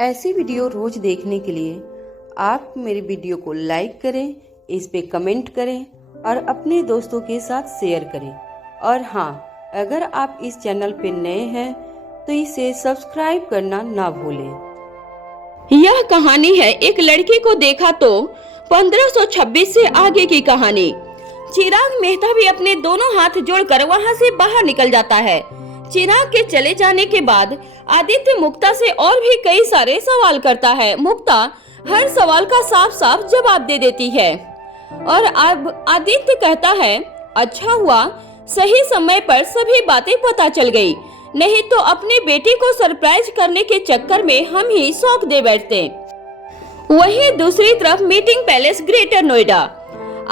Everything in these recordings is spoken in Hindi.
ऐसी वीडियो रोज देखने के लिए आप मेरे वीडियो को लाइक करें, इस पे कमेंट करें और अपने दोस्तों के साथ शेयर करें। और हाँ, अगर आप इस चैनल पे नए हैं तो इसे सब्सक्राइब करना ना भूलें। यह कहानी है एक लड़की को देखा तो 1526 से आगे की कहानी। चिराग मेहता भी अपने दोनों हाथ जोड़कर वहां से बाहर निकल जाता है। चिराग के चले जाने के बाद आदित्य मुक्ता से और भी कई सारे सवाल करता है। मुक्ता हर सवाल का साफ साफ जवाब दे देती है और अब आदित्य कहता है, अच्छा हुआ सही समय पर सभी बातें पता चल गई, नहीं तो अपनी बेटी को सरप्राइज करने के चक्कर में हम ही शौक दे बैठते। वहीं दूसरी तरफ मीटिंग पैलेस ग्रेटर नोएडा।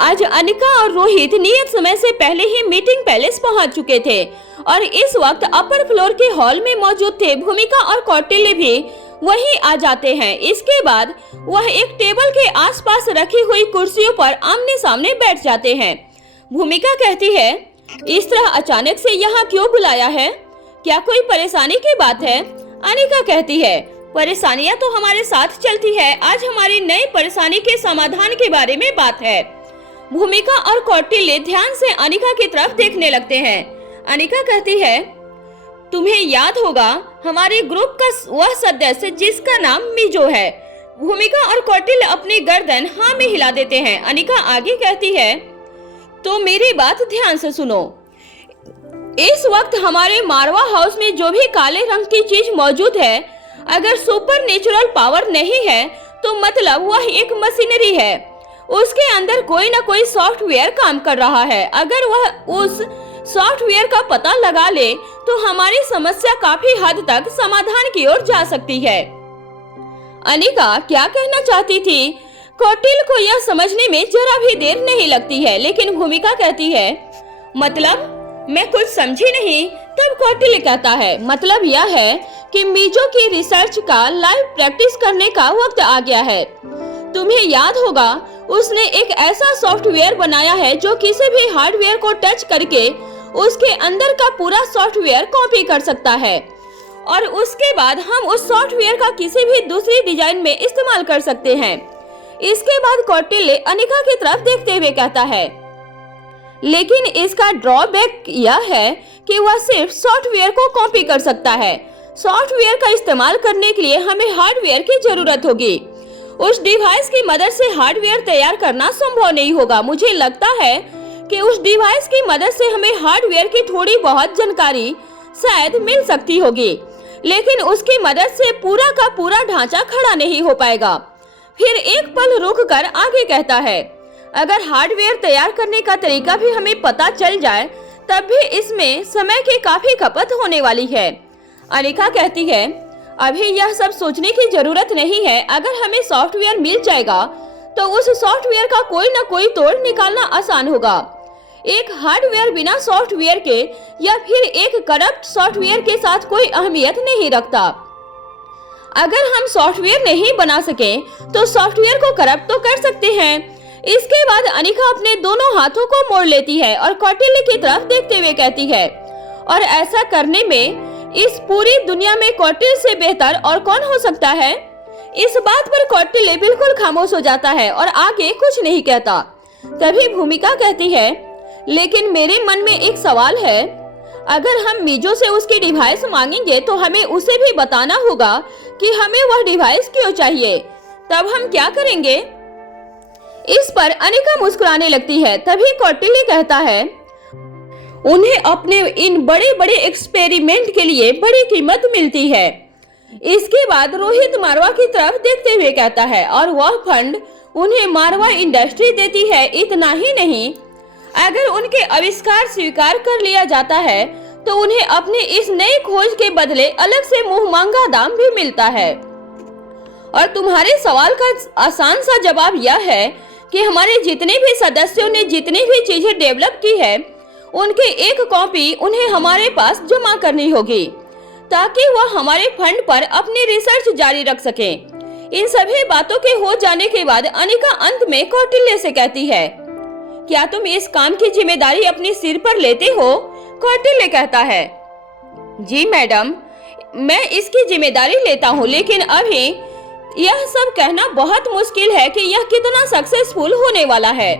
आज अनिका और रोहित नियत समय से पहले ही मीटिंग पैलेस पहुंच चुके थे और इस वक्त अपर फ्लोर के हॉल में मौजूद थे। भूमिका और कौटिल्य भी वहीं आ जाते हैं। इसके बाद वह एक टेबल के आसपास रखी हुई कुर्सियों पर आमने सामने बैठ जाते हैं। भूमिका कहती है, इस तरह अचानक से यहाँ क्यों बुलाया है? क्या कोई परेशानी की बात है? अनिका कहती है, परेशानियाँ तो हमारे साथ चलती है, आज हमारी नई परेशानी के समाधान के बारे में बात है। भूमिका और कौटिल्य ध्यान से अनिका की तरफ देखने लगते हैं। अनिका कहती है, तुम्हें याद होगा हमारे ग्रुप का वह सदस्य जिसका नाम मीजो है। भूमिका और कौटिल्य अपनी गर्दन हाँ में हिला देते हैं। अनिका आगे कहती है, तो मेरी बात ध्यान से सुनो। इस वक्त हमारे मारवा हाउस में जो भी काले रंग की चीज मौजूद है, अगर सुपर नेचुरल पावर नहीं है तो मतलब वह एक मशीनरी है। उसके अंदर कोई ना कोई सॉफ्टवेयर काम कर रहा है। अगर वह उस सॉफ्टवेयर का पता लगा ले तो हमारी समस्या काफी हद तक समाधान की ओर जा सकती है। अनिका क्या कहना चाहती थी? कौटिल्य को यह समझने में जरा भी देर नहीं लगती है, लेकिन भूमिका कहती है, मतलब मैं कुछ समझी नहीं। तब कौटिल्य कहता है, मतलब यह है कि मीजो की रिसर्च का लाइव प्रैक्टिस करने का वक्त आ गया है। तुम्हें याद होगा उसने एक ऐसा सॉफ्टवेयर बनाया है जो किसी भी हार्डवेयर को टच करके उसके अंदर का पूरा सॉफ्टवेयर कॉपी कर सकता है और उसके बाद हम उस सॉफ्टवेयर का किसी भी दूसरी डिजाइन में इस्तेमाल कर सकते हैं। इसके बाद कौटिल्य अनिका की तरफ देखते हुए कहता है, लेकिन इसका ड्रॉबैक यह है कि वह सिर्फ सॉफ्टवेयर को कॉपी कर सकता है। सॉफ्टवेयर का इस्तेमाल करने के लिए हमें हार्डवेयर की जरूरत होगी। उस डिवाइस की मदद से हार्डवेयर तैयार करना संभव नहीं होगा। मुझे लगता है कि उस डिवाइस की मदद से हमें हार्डवेयर की थोड़ी बहुत जानकारी शायद मिल सकती होगी, लेकिन उसकी मदद से पूरा का पूरा ढांचा खड़ा नहीं हो पाएगा। फिर एक पल रुककर आगे कहता है, अगर हार्डवेयर तैयार करने का तरीका भी हमें पता चल जाए तब भी इसमें समय की काफी खपत होने वाली है। अनिका कहती है, अभी यह सब सोचने की जरूरत नहीं है। अगर हमें सॉफ्टवेयर मिल जाएगा तो उस सॉफ्टवेयर का कोई न कोई तोड़ निकालना आसान होगा। एक हार्डवेयर बिना सॉफ्टवेयर के या फिर एक करप्ट सॉफ्टवेयर के साथ कोई अहमियत नहीं रखता। अगर हम सॉफ्टवेयर नहीं बना सके तो सॉफ्टवेयर को करप्ट तो कर सकते हैं। इसके बाद अनिका अपने दोनों हाथों को मोड़ लेती है और कौटिल्य की तरफ देखते हुए कहती है, और ऐसा करने में इस पूरी दुनिया में कौटिल्य से बेहतर और कौन हो सकता है? इस बात पर कौटिल्य बिल्कुल खामोश हो जाता है और आगे कुछ नहीं कहता। तभी भूमिका कहती है, लेकिन मेरे मन में एक सवाल है, अगर हम मीजो से उसकी डिवाइस मांगेंगे तो हमें उसे भी बताना होगा कि हमें वह डिवाइस क्यों चाहिए। तब हम क्या करेंगे? इस पर अनिका मुस्कुराने लगती है। तभी कौटिल्य कहता है, उन्हें अपने इन बड़े बड़े एक्सपेरिमेंट के लिए बड़ी कीमत मिलती है। इसके बाद रोहित मारवा की तरफ देखते हुए कहता है, और वह फंड उन्हें मारवा इंडस्ट्री देती है। इतना ही नहीं, अगर उनके आविष्कार स्वीकार कर लिया जाता है तो उन्हें अपने इस नई खोज के बदले अलग से मुंह मांगा दाम भी मिलता है। और तुम्हारे सवाल का आसान सा जवाब यह है कि हमारे जितने भी सदस्यों ने जितनी भी चीजें डेवलप की है उनकी एक कॉपी उन्हें हमारे पास जमा करनी होगी ताकि वह हमारे फंड पर अपनी रिसर्च जारी रख सके। इन सभी बातों के हो जाने के बाद अनिका अंत में कौटिल्य से कहती है, क्या तुम इस काम की जिम्मेदारी अपने सिर पर लेते हो? कौटिल्य कहता है, जी मैडम, मैं इसकी जिम्मेदारी लेता हूँ, लेकिन अभी यह सब कहना बहुत मुश्किल है कि यह कितना सक्सेसफुल होने वाला है।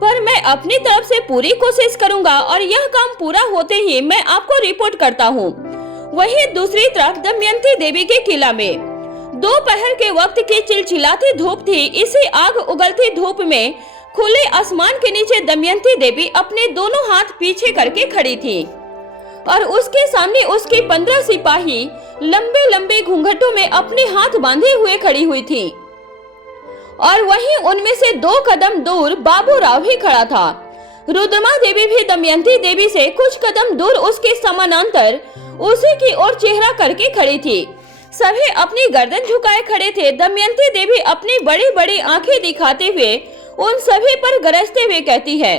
पर मैं अपनी तरफ से पूरी कोशिश करूंगा और यह काम पूरा होते ही मैं आपको रिपोर्ट करता हूँ। वहीं दूसरी तरफ दमयंती देवी के किला में दोपहर के वक्त की चिलचिलाती धूप थी। इसी आग उगलती धूप में खुले आसमान के नीचे दमयंती देवी अपने दोनों हाथ पीछे करके खड़ी थी और उसके सामने उसके 15 सिपाही लंबे लंबे घूंघटों में अपने हाथ बांधे हुए खड़ी हुई थी और वहीं उनमें से 2 कदम दूर बाबू राव भी खड़ा था। रुद्रमा देवी भी दमयंती देवी से कुछ कदम दूर उसके समानांतर उसी की ओर चेहरा करके खड़ी थी। सभी अपनी गर्दन झुकाए खड़े थे। दमयंती देवी अपनी बड़ी बड़ी आंखें दिखाते हुए उन सभी पर गरजते हुए कहती है,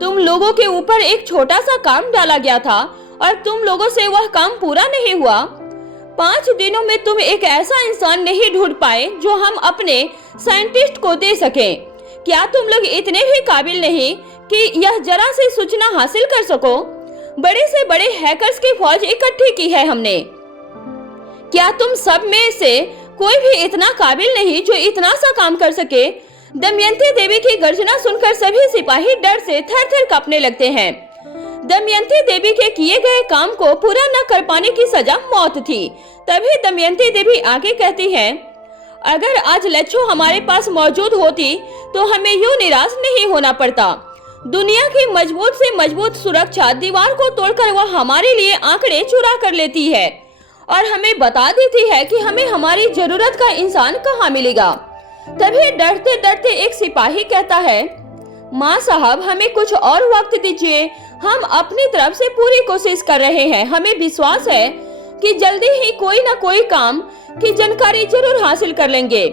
तुम लोगों के ऊपर एक छोटा सा काम डाला गया था और तुम लोगों से वह काम पूरा नहीं हुआ। 5 दिनों में तुम एक ऐसा इंसान नहीं ढूंढ पाए जो हम अपने साइंटिस्ट को दे सकें। क्या तुम लोग इतने भी काबिल नहीं कि यह जरा सी सूचना हासिल कर सको? बड़े से बड़े हैकर्स की फौज इकट्ठी की है हमने। क्या तुम सब में से कोई भी इतना काबिल नहीं जो इतना सा काम कर सके? दमयंती देवी की गर्जना सुनकर सभी सिपाही डर से थर-थर कांपने लगते हैं। दमयंती देवी के किए गए काम को पूरा न कर पाने की सजा मौत थी। तभी दमयंती देवी आगे कहती है, अगर आज लच्छू हमारे पास मौजूद होती तो हमें यूं निराश नहीं होना पड़ता। दुनिया की मजबूत से मजबूत सुरक्षा दीवार को तोड़कर वह हमारे लिए आंकड़े चुरा कर लेती है और हमें बता देती है कि हमें हमारी जरूरत का इंसान कहाँ मिलेगा। तभी डरते डरते एक सिपाही कहता है, माँ साहब हमें कुछ और वक्त दीजिए, हम अपनी तरफ से पूरी कोशिश कर रहे हैं। हमें विश्वास है कि जल्दी ही कोई न कोई काम की जानकारी जरूर हासिल कर लेंगे।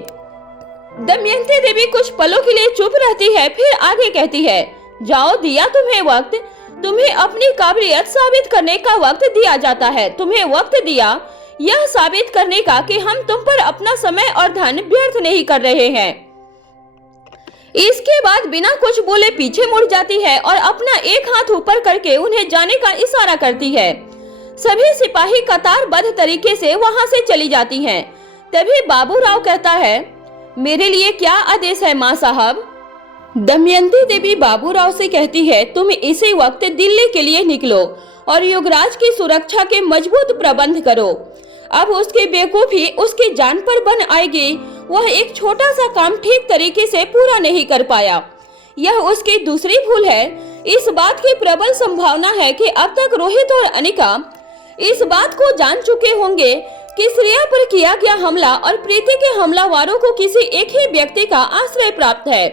दमयंती देवी कुछ पलों के लिए चुप रहती है, फिर आगे कहती है, जाओ दिया तुम्हें वक्त, तुम्हें अपनी काबिलियत साबित करने का वक्त दिया जाता है। तुम्हें वक्त दिया यह साबित करने का कि हम तुम पर अपना समय और धन व्यर्थ नहीं कर रहे हैं। इसके बाद बिना कुछ बोले पीछे मुड़ जाती है और अपना एक हाथ ऊपर करके उन्हें जाने का इशारा करती है। सभी सिपाही कतारबद्ध तरीके से वहां से चली जाती हैं। तभी बाबू राव कहता है, मेरे लिए क्या आदेश है माँ साहब? दमयंती देवी बाबू राव से कहती है, तुम इसी वक्त दिल्ली के लिए निकलो और युवराज की सुरक्षा के मजबूत प्रबंध करो। अब उसकी बेवकूफी उसकी जान पर बन आएगी। वह एक छोटा सा काम ठीक तरीके से पूरा नहीं कर पाया, यह उसकी दूसरी भूल है। इस बात की प्रबल संभावना है कि अब तक रोहित और अनिका इस बात को जान चुके होंगे कि श्रेया पर किया गया हमला और प्रीति के हमलावरों को किसी एक ही व्यक्ति का आश्रय प्राप्त है।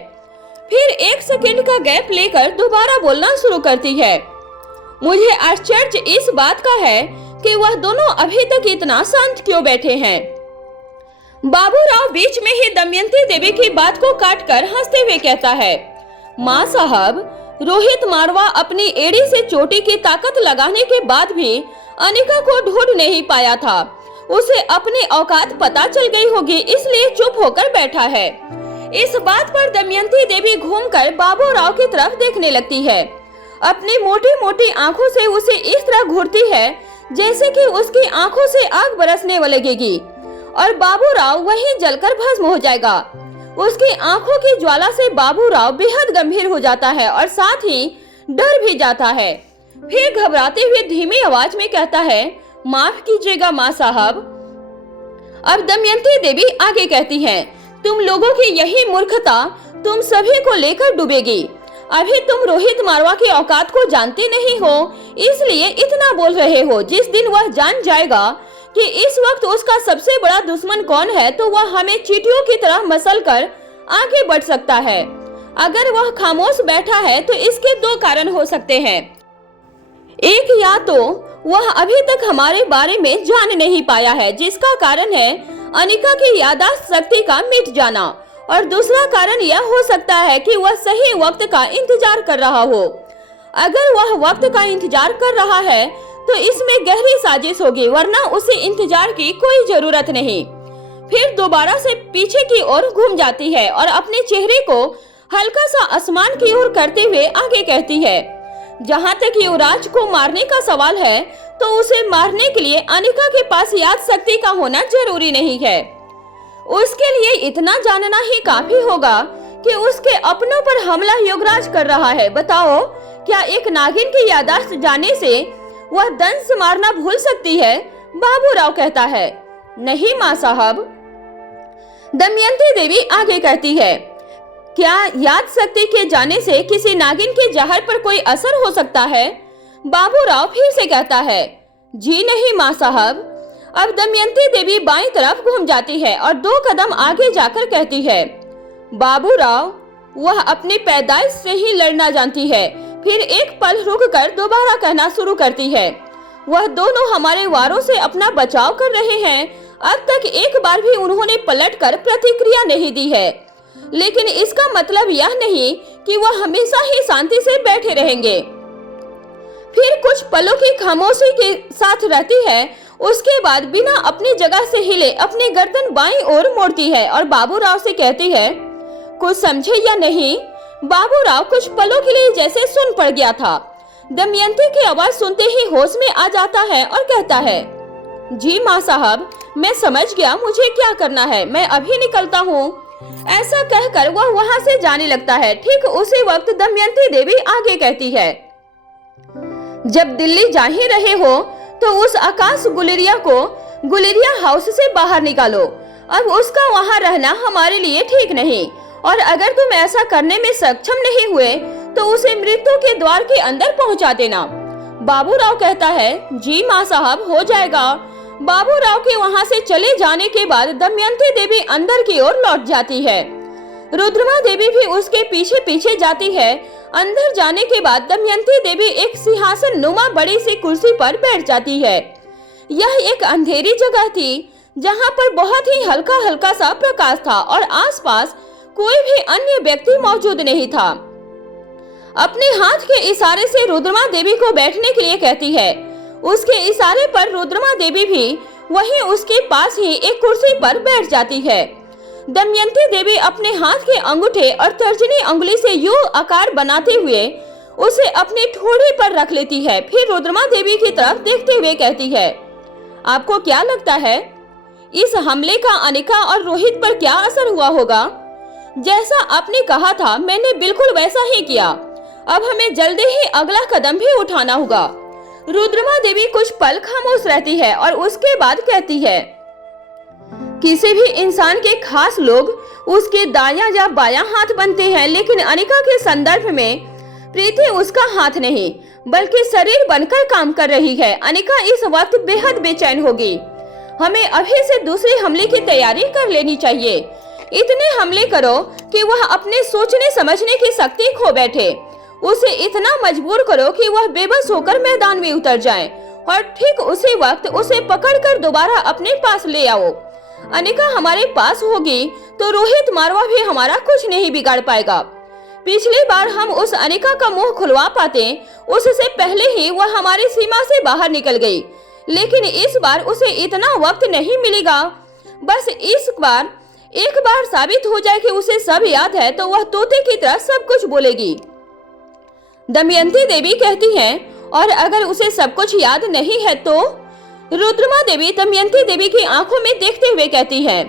फिर 1 सेकंड का गैप लेकर दोबारा बोलना शुरू करती है, मुझे आश्चर्य इस बात का है कि वह दोनों अभी तक इतना शांत क्यों बैठे हैं। बाबू राव बीच में ही दमयंती देवी की बात को काटकर हंसते हुए कहता है, माँ साहब, रोहित मारवा अपनी एड़ी से चोटी की ताकत लगाने के बाद भी अनिका को ढूंढ नहीं पाया था। उसे अपनी औकात पता चल गई होगी, इसलिए चुप होकर बैठा है। इस बात पर दमयंती देवी घूमकर बाबू राव की तरफ देखने लगती है। अपनी मोटी मोटी आंखों से उसे इस तरह घूरती है जैसे कि उसकी आंखों से आग बरसने लगेगी और बाबू राव वहीं जलकर भस्म हो जाएगा। उसकी आंखों की ज्वाला से बाबू राव बेहद गंभीर हो जाता है और साथ ही डर भी जाता है। फिर घबराते हुए धीमी आवाज में कहता है, माफ कीजिएगा माँ साहब। अब दमयंती देवी आगे कहती है, तुम लोगों की यही मूर्खता तुम सभी को लेकर डूबेगी। अभी तुम रोहित मारवा की औकात को जानते नहीं हो, इसलिए इतना बोल रहे हो। जिस दिन वह जान जाएगा कि इस वक्त उसका सबसे बड़ा दुश्मन कौन है, तो वह हमें चींटियों की तरह मसलकर आगे बढ़ सकता है। अगर वह खामोश बैठा है तो इसके 2 कारण हो सकते हैं। एक, या तो वह अभी तक हमारे बारे में जान नहीं पाया है, जिसका कारण है अनिका की याददाश्त शक्ति का मिट जाना, और दूसरा कारण यह हो सकता है कि वह सही वक्त का इंतजार कर रहा हो। अगर वह वक्त का इंतजार कर रहा है तो इसमें गहरी साजिश होगी, वरना उसे इंतजार की कोई जरूरत नहीं। फिर दोबारा से पीछे की ओर घूम जाती है और अपने चेहरे को हल्का सा आसमान की ओर करते हुए आगे कहती है, जहाँ तक युवराज को मारने का सवाल है तो उसे मारने के लिए अनिका के पास याद शक्ति का होना जरूरी नहीं है। उसके लिए इतना जानना ही काफी होगा कि उसके अपनों पर हमला योगराज कर रहा है। बताओ, क्या एक नागिन की याददाश्त जाने से वह दंश मारना भूल सकती है? बाबूराव कहता है, नहीं माँ साहब। दमयंती देवी आगे कहती है, क्या याद शक्ति के जाने से किसी नागिन के जहर पर कोई असर हो सकता है? बाबूराव फिर से कहता है, जी नहीं माँ साहब। अब दमयंती देवी बाईं तरफ घूम जाती है और 2 कदम आगे जाकर कहती है, बाबूराव, वह अपनी पैदाइश से ही लड़ना जानती है। फिर एक पल रुककर दोबारा कहना शुरू करती है, वह दोनों हमारे वारों से अपना बचाव कर रहे हैं। अब तक एक बार भी उन्होंने पलटकर प्रतिक्रिया नहीं दी है, लेकिन इसका मतलब यह नहीं कि वह हमेशा ही शांति से बैठे रहेंगे। फिर कुछ पलों की खामोशी के साथ रहती है, उसके बाद बिना अपनी जगह से हिले अपनी गर्दन बाईं ओर मोड़ती है और बाबूराव से कहती है, कुछ समझे या नहीं? बाबूराव कुछ पलों के लिए जैसे सुन पड़ गया था। दमयंती की आवाज सुनते ही होश में आ जाता है और कहता है, जी माँ साहब, मैं समझ गया, मुझे क्या करना है, मैं अभी निकलता हूँ। ऐसा कहकर वह वहाँ से जाने लगता है। ठीक उसी वक्त दमयंती देवी आगे कहती है, जब दिल्ली जा ही रहे हो तो उस आकाश गुलेरिया को गुलेरिया हाउस से बाहर निकालो। अब उसका वहाँ रहना हमारे लिए ठीक नहीं, और अगर तुम ऐसा करने में सक्षम नहीं हुए तो उसे मृत्यु के द्वार के अंदर पहुँचा देना। बाबूराव कहता है, जी माँ साहब, हो जाएगा। बाबूराव के वहाँ से चले जाने के बाद दमयंती देवी अंदर की ओर लौट जाती है। रुद्रमा देवी भी उसके पीछे पीछे जाती है। अंदर जाने के बाद दमयंती देवी एक सिंहासन नुमा बड़ी सी कुर्सी पर बैठ जाती है। यह एक अंधेरी जगह थी जहाँ पर बहुत ही हल्का हल्का सा प्रकाश था और आसपास कोई भी अन्य व्यक्ति मौजूद नहीं था। अपने हाथ के इशारे से रुद्रमा देवी को बैठने के लिए कहती है। उसके इशारे पर रुद्रमा देवी भी वहीं उसके पास ही एक कुर्सी पर बैठ जाती है। दमयंती देवी अपने हाथ के अंगूठे और तर्जनी उंगली से यू आकार बनाते हुए उसे अपनी ठोड़ी पर रख लेती है। फिर रुद्रमा देवी की तरफ देखते हुए कहती है, आपको क्या लगता है इस हमले का अनिका और रोहित पर क्या असर हुआ होगा? जैसा आपने कहा था मैंने बिल्कुल वैसा ही किया। अब हमें जल्दी ही अगला कदम भी उठाना होगा। रुद्रमा देवी कुछ पल खामोश रहती है और उसके बाद कहती है, किसी भी इंसान के खास लोग उसके दायां या बायां हाथ बनते हैं, लेकिन अनिका के संदर्भ में प्रीति उसका हाथ नहीं बल्कि शरीर बनकर काम कर रही है। अनिका इस वक्त बेहद बेचैन होगी। हमें अभी से दूसरे हमले की तैयारी कर लेनी चाहिए। इतने हमले करो कि वह अपने सोचने समझने की शक्ति खो बैठे। उसे इतना मजबूर करो कि वह बेबस होकर मैदान में उतर जाए और ठीक उसी वक्त उसे पकड़कर दोबारा अपने पास ले आओ। अनिका हमारे पास होगी तो रोहित मारवा भी हमारा कुछ नहीं बिगाड़ पाएगा। पिछली बार हम उस अनिका का मुंह खुलवा पाते, उससे पहले ही वह हमारी सीमा से बाहर निकल गई, लेकिन इस बार उसे इतना वक्त नहीं मिलेगा। बस इस बार एक बार साबित हो जाए कि उसे सब याद है तो वह तोते की तरह सब कुछ बोलेगी। दमयंती देवी कहती है, और अगर उसे सब कुछ याद नहीं है तो? रुद्रमा देवी दमयंती देवी की आंखों में देखते हुए कहती है,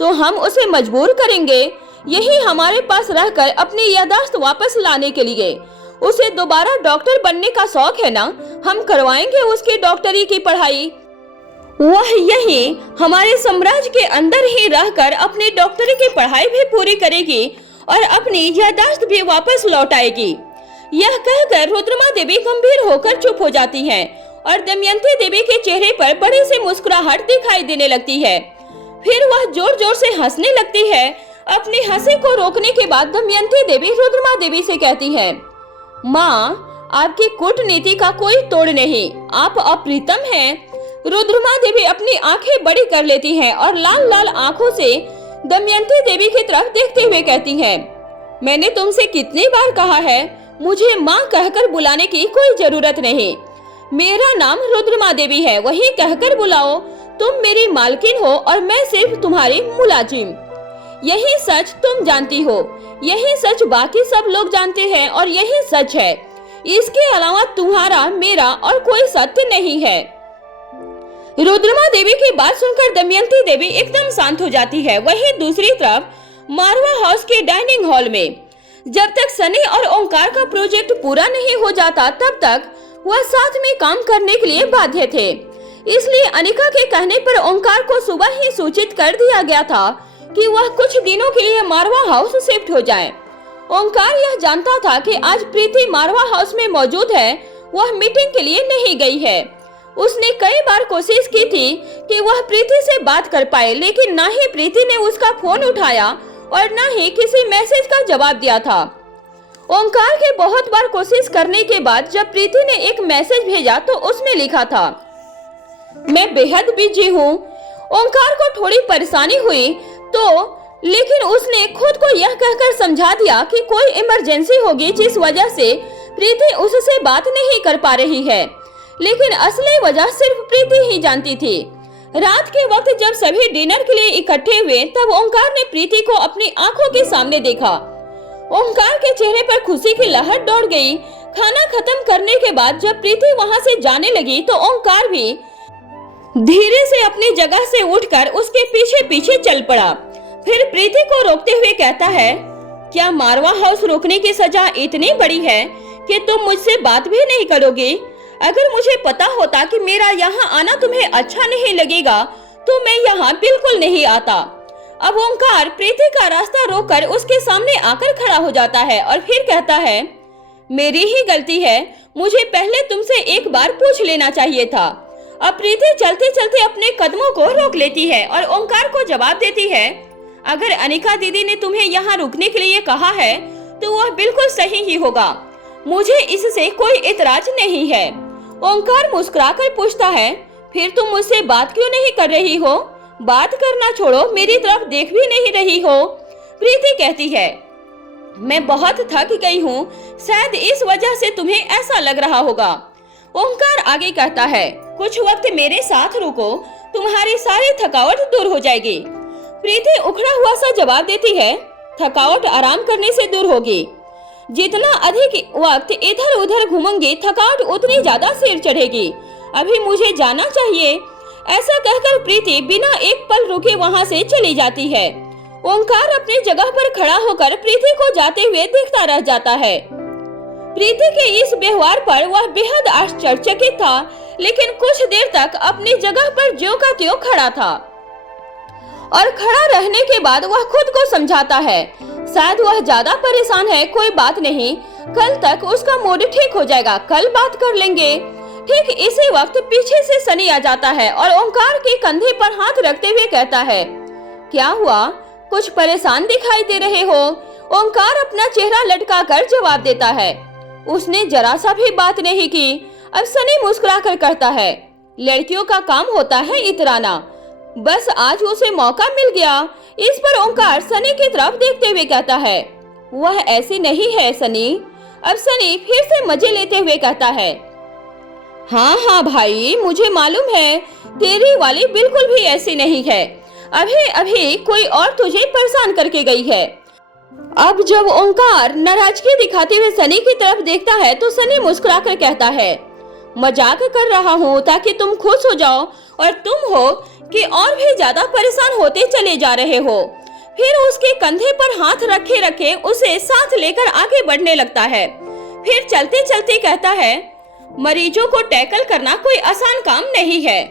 तो हम उसे मजबूर करेंगे यही हमारे पास रहकर अपनी याददाश्त वापस लाने के लिए। उसे दोबारा डॉक्टर बनने का शौक है ना, हम करवाएंगे उसकी डॉक्टरी की पढ़ाई। वह यही हमारे साम्राज्य के अंदर ही रहकर अपनी डॉक्टरी की पढ़ाई भी पूरी करेगी और अपनी याददाश्त भी वापस लौटाएगी। यह कहकर रुद्रमा देवी गंभीर होकर चुप हो जाती हैं और दमयंती देवी के चेहरे पर बड़ी सी मुस्कुराहट दिखाई देने लगती है। फिर वह जोर जोर से हंसने लगती है। अपनी हंसी को रोकने के बाद दमयंती देवी रुद्रमा देवी से कहती है, माँ, आपकी कूटनीति का कोई तोड़ नहीं, आप अप्रीतम हैं। रुद्रमा देवी अपनी आंखें बड़ी कर लेती हैं और लाल लाल आंखों से दमयंती देवी की तरफ देखते हुए कहती है, मैंने तुमसे कितनी बार कहा है मुझे माँ कहकर बुलाने की कोई जरूरत नहीं। मेरा नाम रुद्रमा देवी है, वही कहकर बुलाओ। तुम मेरी मालकिन हो और मैं सिर्फ तुम्हारी मुलाजिम। यही सच तुम जानती हो, यही सच बाकी सब लोग जानते हैं और यही सच है। इसके अलावा तुम्हारा मेरा और कोई सत्य नहीं है। रुद्रमा देवी की बात सुनकर दमयंती देवी एकदम शांत हो जाती है। वहीं दूसरी तरफ मारवा हाउस के डाइनिंग हॉल में जब तक सनी और ओंकार का प्रोजेक्ट पूरा नहीं हो जाता तब तक वह साथ में काम करने के लिए बाध्य थे। इसलिए अनिका के कहने पर ओंकार को सुबह ही सूचित कर दिया गया था कि वह कुछ दिनों के लिए मारवा हाउस शिफ्ट हो जाए। ओंकार यह जानता था कि आज प्रीति मारवा हाउस में मौजूद है, वह मीटिंग के लिए नहीं गई है। उसने कई बार कोशिश की थी कि वह प्रीति से बात कर पाए, लेकिन न ही प्रीति ने उसका फोन उठाया और न ही किसी मैसेज का जवाब दिया था। ओंकार के बहुत बार कोशिश करने के बाद जब प्रीति ने एक मैसेज भेजा तो उसमें लिखा था, मैं बेहद बिजी हूँ। ओंकार को थोड़ी परेशानी हुई लेकिन उसने खुद को यह कहकर समझा दिया कि कोई इमरजेंसी होगी जिस वजह से प्रीति उससे बात नहीं कर पा रही है, लेकिन असली वजह सिर्फ प्रीति ही जानती थी। रात के वक्त जब सभी डिनर के लिए इकट्ठे हुए तब ओंकार ने प्रीति को अपनी आंखों के सामने देखा। ओंकार के चेहरे पर खुशी की लहर दौड़ गई। खाना खत्म करने के बाद जब प्रीति वहां से जाने लगी तो ओंकार भी धीरे से अपनी जगह से उठकर उसके पीछे पीछे चल पड़ा। फिर प्रीति को रोकते हुए कहता है, क्या मारवा हाउस रोकने की सजा इतनी बड़ी है कि तुम मुझसे बात भी नहीं करोगे? अगर मुझे पता होता कि मेरा यहाँ आना तुम्हें अच्छा नहीं लगेगा तो मैं यहाँ बिल्कुल नहीं आता। अब ओंकार प्रीति का रास्ता रोककर उसके सामने आकर खड़ा हो जाता है और फिर कहता है, मेरी ही गलती है, मुझे पहले तुमसे एक बार पूछ लेना चाहिए था। अब प्रीति चलते चलते अपने कदमों को रोक लेती है और ओंकार को जवाब देती है, अगर अनिका दीदी ने तुम्हें यहाँ रुकने के लिए कहा है तो वह बिल्कुल सही ही होगा, मुझे इससे कोई इतराज नहीं है। ओंकार मुस्कुराकर पूछता है, फिर तुम मुझसे बात क्यों नहीं कर रही हो? बात करना छोड़ो, मेरी तरफ देख भी नहीं रही हो। प्रीति कहती है, मैं बहुत थक गई हूँ, शायद इस वजह से तुम्हें ऐसा लग रहा होगा। ओंकार आगे कहता है, कुछ वक्त मेरे साथ रुको, तुम्हारी सारी थकावट दूर हो जाएगी। प्रीति उखड़ा हुआ सा जवाब देती है, थकावट आराम करने से दूर होगी। जितना अधिक वक्त इधर उधर घूमूंगी थकावट उतनी ज्यादा सिर चढ़ेगी। अभी मुझे जाना चाहिए। ऐसा कहकर प्रीति बिना एक पल रुके वहां से चली जाती है। ओंकार अपनी जगह पर खड़ा होकर प्रीति को जाते हुए देखता रह जाता है। प्रीति के इस व्यवहार पर वह बेहद आश्चर्यचकित था, लेकिन कुछ देर तक अपनी जगह पर ज्यों का त्यों खड़ा था और खड़ा रहने के बाद वह खुद को समझाता है, शायद वह ज्यादा परेशान है, कोई बात नहीं, कल तक उसका मूड ठीक हो जाएगा, कल बात कर लेंगे। ठीक इसी वक्त पीछे से सनी आ जाता है और ओंकार के कंधे पर हाथ रखते हुए कहता है, क्या हुआ, कुछ परेशान दिखाई दे रहे हो? ओंकार अपना चेहरा लटका कर जवाब देता है, उसने जरा सा भी बात नहीं की। अब सनी मुस्कुरा कर कहता है, लड़कियों का काम होता है इतराना, बस आज उसे मौका मिल गया। इस पर ओंकार सनी की तरफ देखते हुए कहता है, वह ऐसी नहीं है सनी। अब सनी फिर से मजे लेते हुए कहता है, हाँ हाँ भाई, मुझे मालूम है, तेरी वाली बिल्कुल भी ऐसी नहीं है, अभी अभी कोई और तुझे परेशान करके गई है। अब जब ओंकार नाराजगी दिखाते हुए सनी की तरफ देखता है तो सनी मुस्कुराकर कहता है, मजाक कर रहा हूँ ताकि तुम खुश हो जाओ और तुम हो कि और भी ज्यादा परेशान होते चले जा रहे हो। फिर उसके कंधे पर हाथ रखे रखे उसे साथ लेकर आगे बढ़ने लगता है। फिर चलते चलते कहता है, मरीजों को टैकल करना कोई आसान काम नहीं है।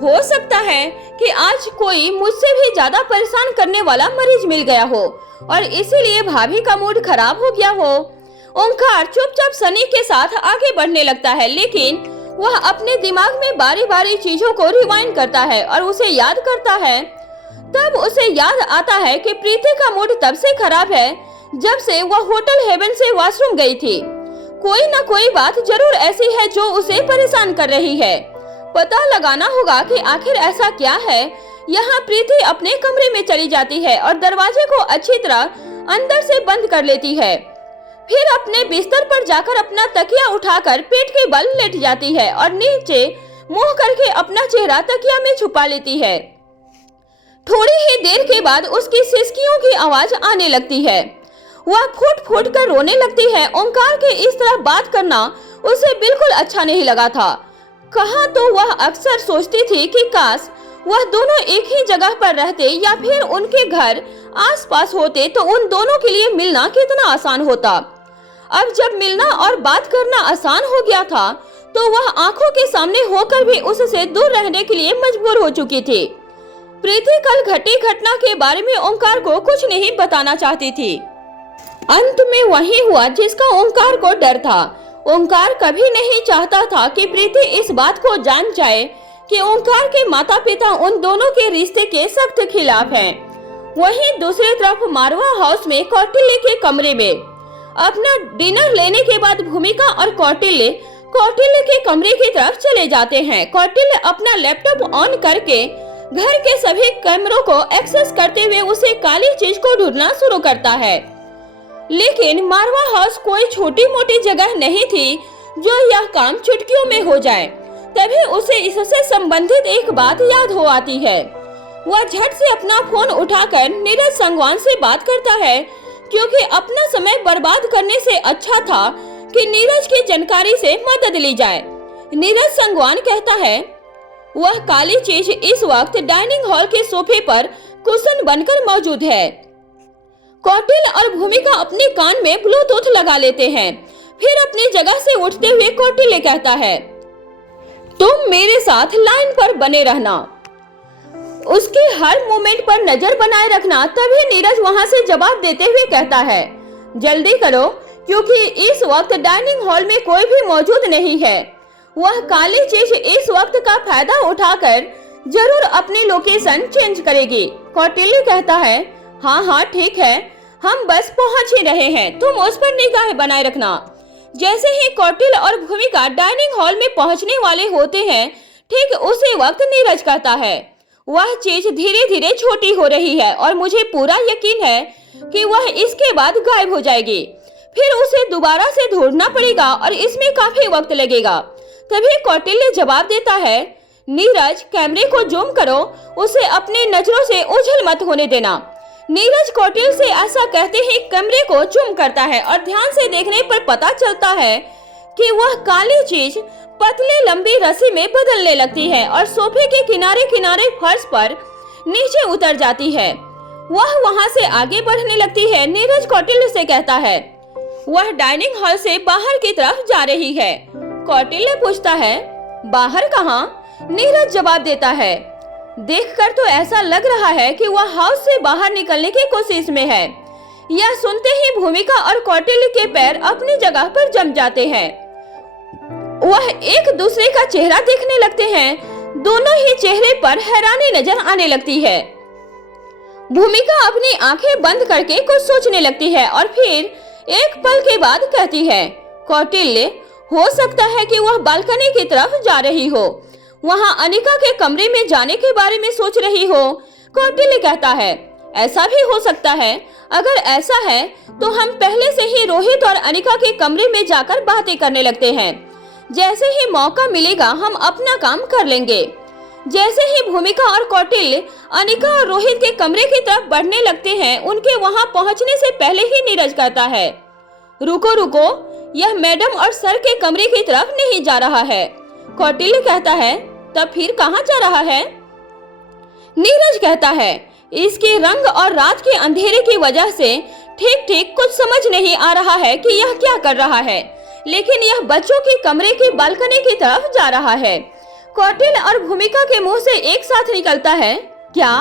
हो सकता है कि आज कोई मुझसे भी ज्यादा परेशान करने वाला मरीज मिल गया हो और इसीलिए भाभी का मूड खराब हो गया हो। ओंकार चुपचाप सनी के साथ आगे बढ़ने लगता है, लेकिन वह अपने दिमाग में बारी बारी चीजों को रिवाइंड करता है और उसे याद करता है। तब उसे याद आता है कि प्रीति का मूड तब से खराब है जब से वह होटल हेवन से वॉशरूम गई थी। कोई न कोई बात जरूर ऐसी है जो उसे परेशान कर रही है। पता लगाना होगा कि आखिर ऐसा क्या है। यहाँ प्रीति अपने कमरे में चली जाती है और दरवाजे को अच्छी तरह अंदर से बंद कर लेती है। फिर अपने बिस्तर पर जाकर अपना तकिया उठाकर पेट के बल लेट जाती है और नीचे मुंह करके अपना चेहरा तकिया में छुपा लेती है। थोड़ी ही देर के बाद उसकी सिसकियों की आवाज आने लगती है। वह फूट फूट कर रोने लगती है। ओंकार के इस तरह बात करना उसे बिल्कुल अच्छा नहीं लगा था। कहा तो वह अक्सर सोचती थी कि काश वह दोनों एक ही जगह पर रहते या फिर उनके घर आसपास होते तो उन दोनों के लिए मिलना कितना आसान होता। अब जब मिलना और बात करना आसान हो गया था तो वह आंखों के सामने होकर भी उससे दूर रहने के लिए मजबूर हो चुकी थी। प्रीति कल घटी घटना के बारे में ओंकार को कुछ नहीं बताना चाहती थी। अंत में वही हुआ जिसका ओंकार को डर था। ओंकार कभी नहीं चाहता था कि प्रीति इस बात को जान जाए कि ओंकार के माता पिता उन दोनों के रिश्ते के सख्त खिलाफ हैं। वहीं दूसरी तरफ मारवा हाउस में कौटिल्य के कमरे में अपना डिनर लेने के बाद भूमिका और कौटिल्य के कमरे की तरफ चले जाते हैं। कौटिल्य अपना लैपटॉप ऑन करके घर के सभी कैमरों को एक्सेस करते हुए उसे काली चीज को ढूंढना शुरू करता है। लेकिन मारवा हाउस कोई छोटी मोटी जगह नहीं थी जो यह काम चुटकियों में हो जाए। तभी उसे इससे संबंधित एक बात याद हो आती है। वह झट से अपना फोन उठाकर नीरज संगवान से बात करता है, क्योंकि अपना समय बर्बाद करने से अच्छा था कि नीरज की जानकारी से मदद ली जाए। नीरज संगवान कहता है वह काली चीज इस वक्त डाइनिंग हॉल के सोफे पर कुशन बनकर मौजूद है। कौटिल्य और भूमिका अपने कान में ब्लूटूथ लगा लेते हैं। फिर अपनी जगह से उठते हुए कौटिल्य कहता है तुम मेरे साथ लाइन पर बने रहना, उसके हर मोमेंट पर नजर बनाए रखना। तभी नीरज वहां से जवाब देते हुए कहता है जल्दी करो, क्योंकि इस वक्त डाइनिंग हॉल में कोई भी मौजूद नहीं है। वह काली चीज इस वक्त का फायदा उठाकर जरूर अपनी लोकेशन चेंज करेगी। कौटिल्य कहता है हाँ ठीक है, हम बस पहुंच ही रहे हैं, तुम उस पर निगाह बनाए रखना। जैसे ही कौटिल्य और भूमिका डाइनिंग हॉल में पहुंचने वाले होते हैं, ठीक उसी वक्त नीरज कहता है वह चीज धीरे धीरे छोटी हो रही है और मुझे पूरा यकीन है कि वह इसके बाद गायब हो जाएगी। फिर उसे दोबारा से ढूंढना पड़ेगा और इसमें काफी वक्त लगेगा। तभी कौटिल्य जवाब देता है नीरज कैमरे को जूम करो, उसे अपने नजरों से ओझल मत होने देना। नीरज कौटिल्य से ऐसा कहते ही कैमरे को जूम करता है और ध्यान से देखने पर पता चलता है कि वह काली चीज पतले लंबी रस्सी में बदलने लगती है और सोफे के किनारे किनारे फर्श पर नीचे उतर जाती है। वह वहां से आगे बढ़ने लगती है। नीरज कौटिल्य से कहता है वह डाइनिंग हॉल से बाहर की तरफ जा रही है। कौटिल्य पूछता है बाहर कहाँ? नीरज जवाब देता है देखकर तो ऐसा लग रहा है कि वह हाउस से बाहर निकलने की कोशिश में है। यह सुनते ही भूमिका और कौटिल्य के पैर अपनी जगह पर जम जाते हैं। वह एक दूसरे का चेहरा देखने लगते हैं। दोनों ही चेहरे पर हैरानी नजर आने लगती है। भूमिका अपनी आंखें बंद करके कुछ सोचने लगती है और फिर एक पल के बाद कहती है कौटिल्य हो सकता है कि वह बालकनी की तरफ जा रही हो, वहां अनिका के कमरे में जाने के बारे में सोच रही हो। कौटिल्य कहता है ऐसा भी हो सकता है। अगर ऐसा है तो हम पहले से ही रोहित और अनिका के कमरे में जाकर बातें करने लगते हैं। जैसे ही मौका मिलेगा हम अपना काम कर लेंगे। जैसे ही भूमिका और कौटिल्य अनिका और रोहित के कमरे की तरफ बढ़ने लगते हैं, उनके वहां पहुंचने से पहले ही नीरज कहता है रुको रुको, यह मैडम और सर के कमरे की तरफ नहीं जा रहा है। कौटिल्य कहता है तब फिर कहाँ जा रहा है? नीरज कहता है इसके रंग और रात के अंधेरे की वजह से ठीक कुछ समझ नहीं आ रहा है कि यह क्या कर रहा है, लेकिन यह बच्चों के कमरे की बालकनी की तरफ जा रहा है। कौटिल्य और भूमिका के मुंह से एक साथ निकलता है क्या?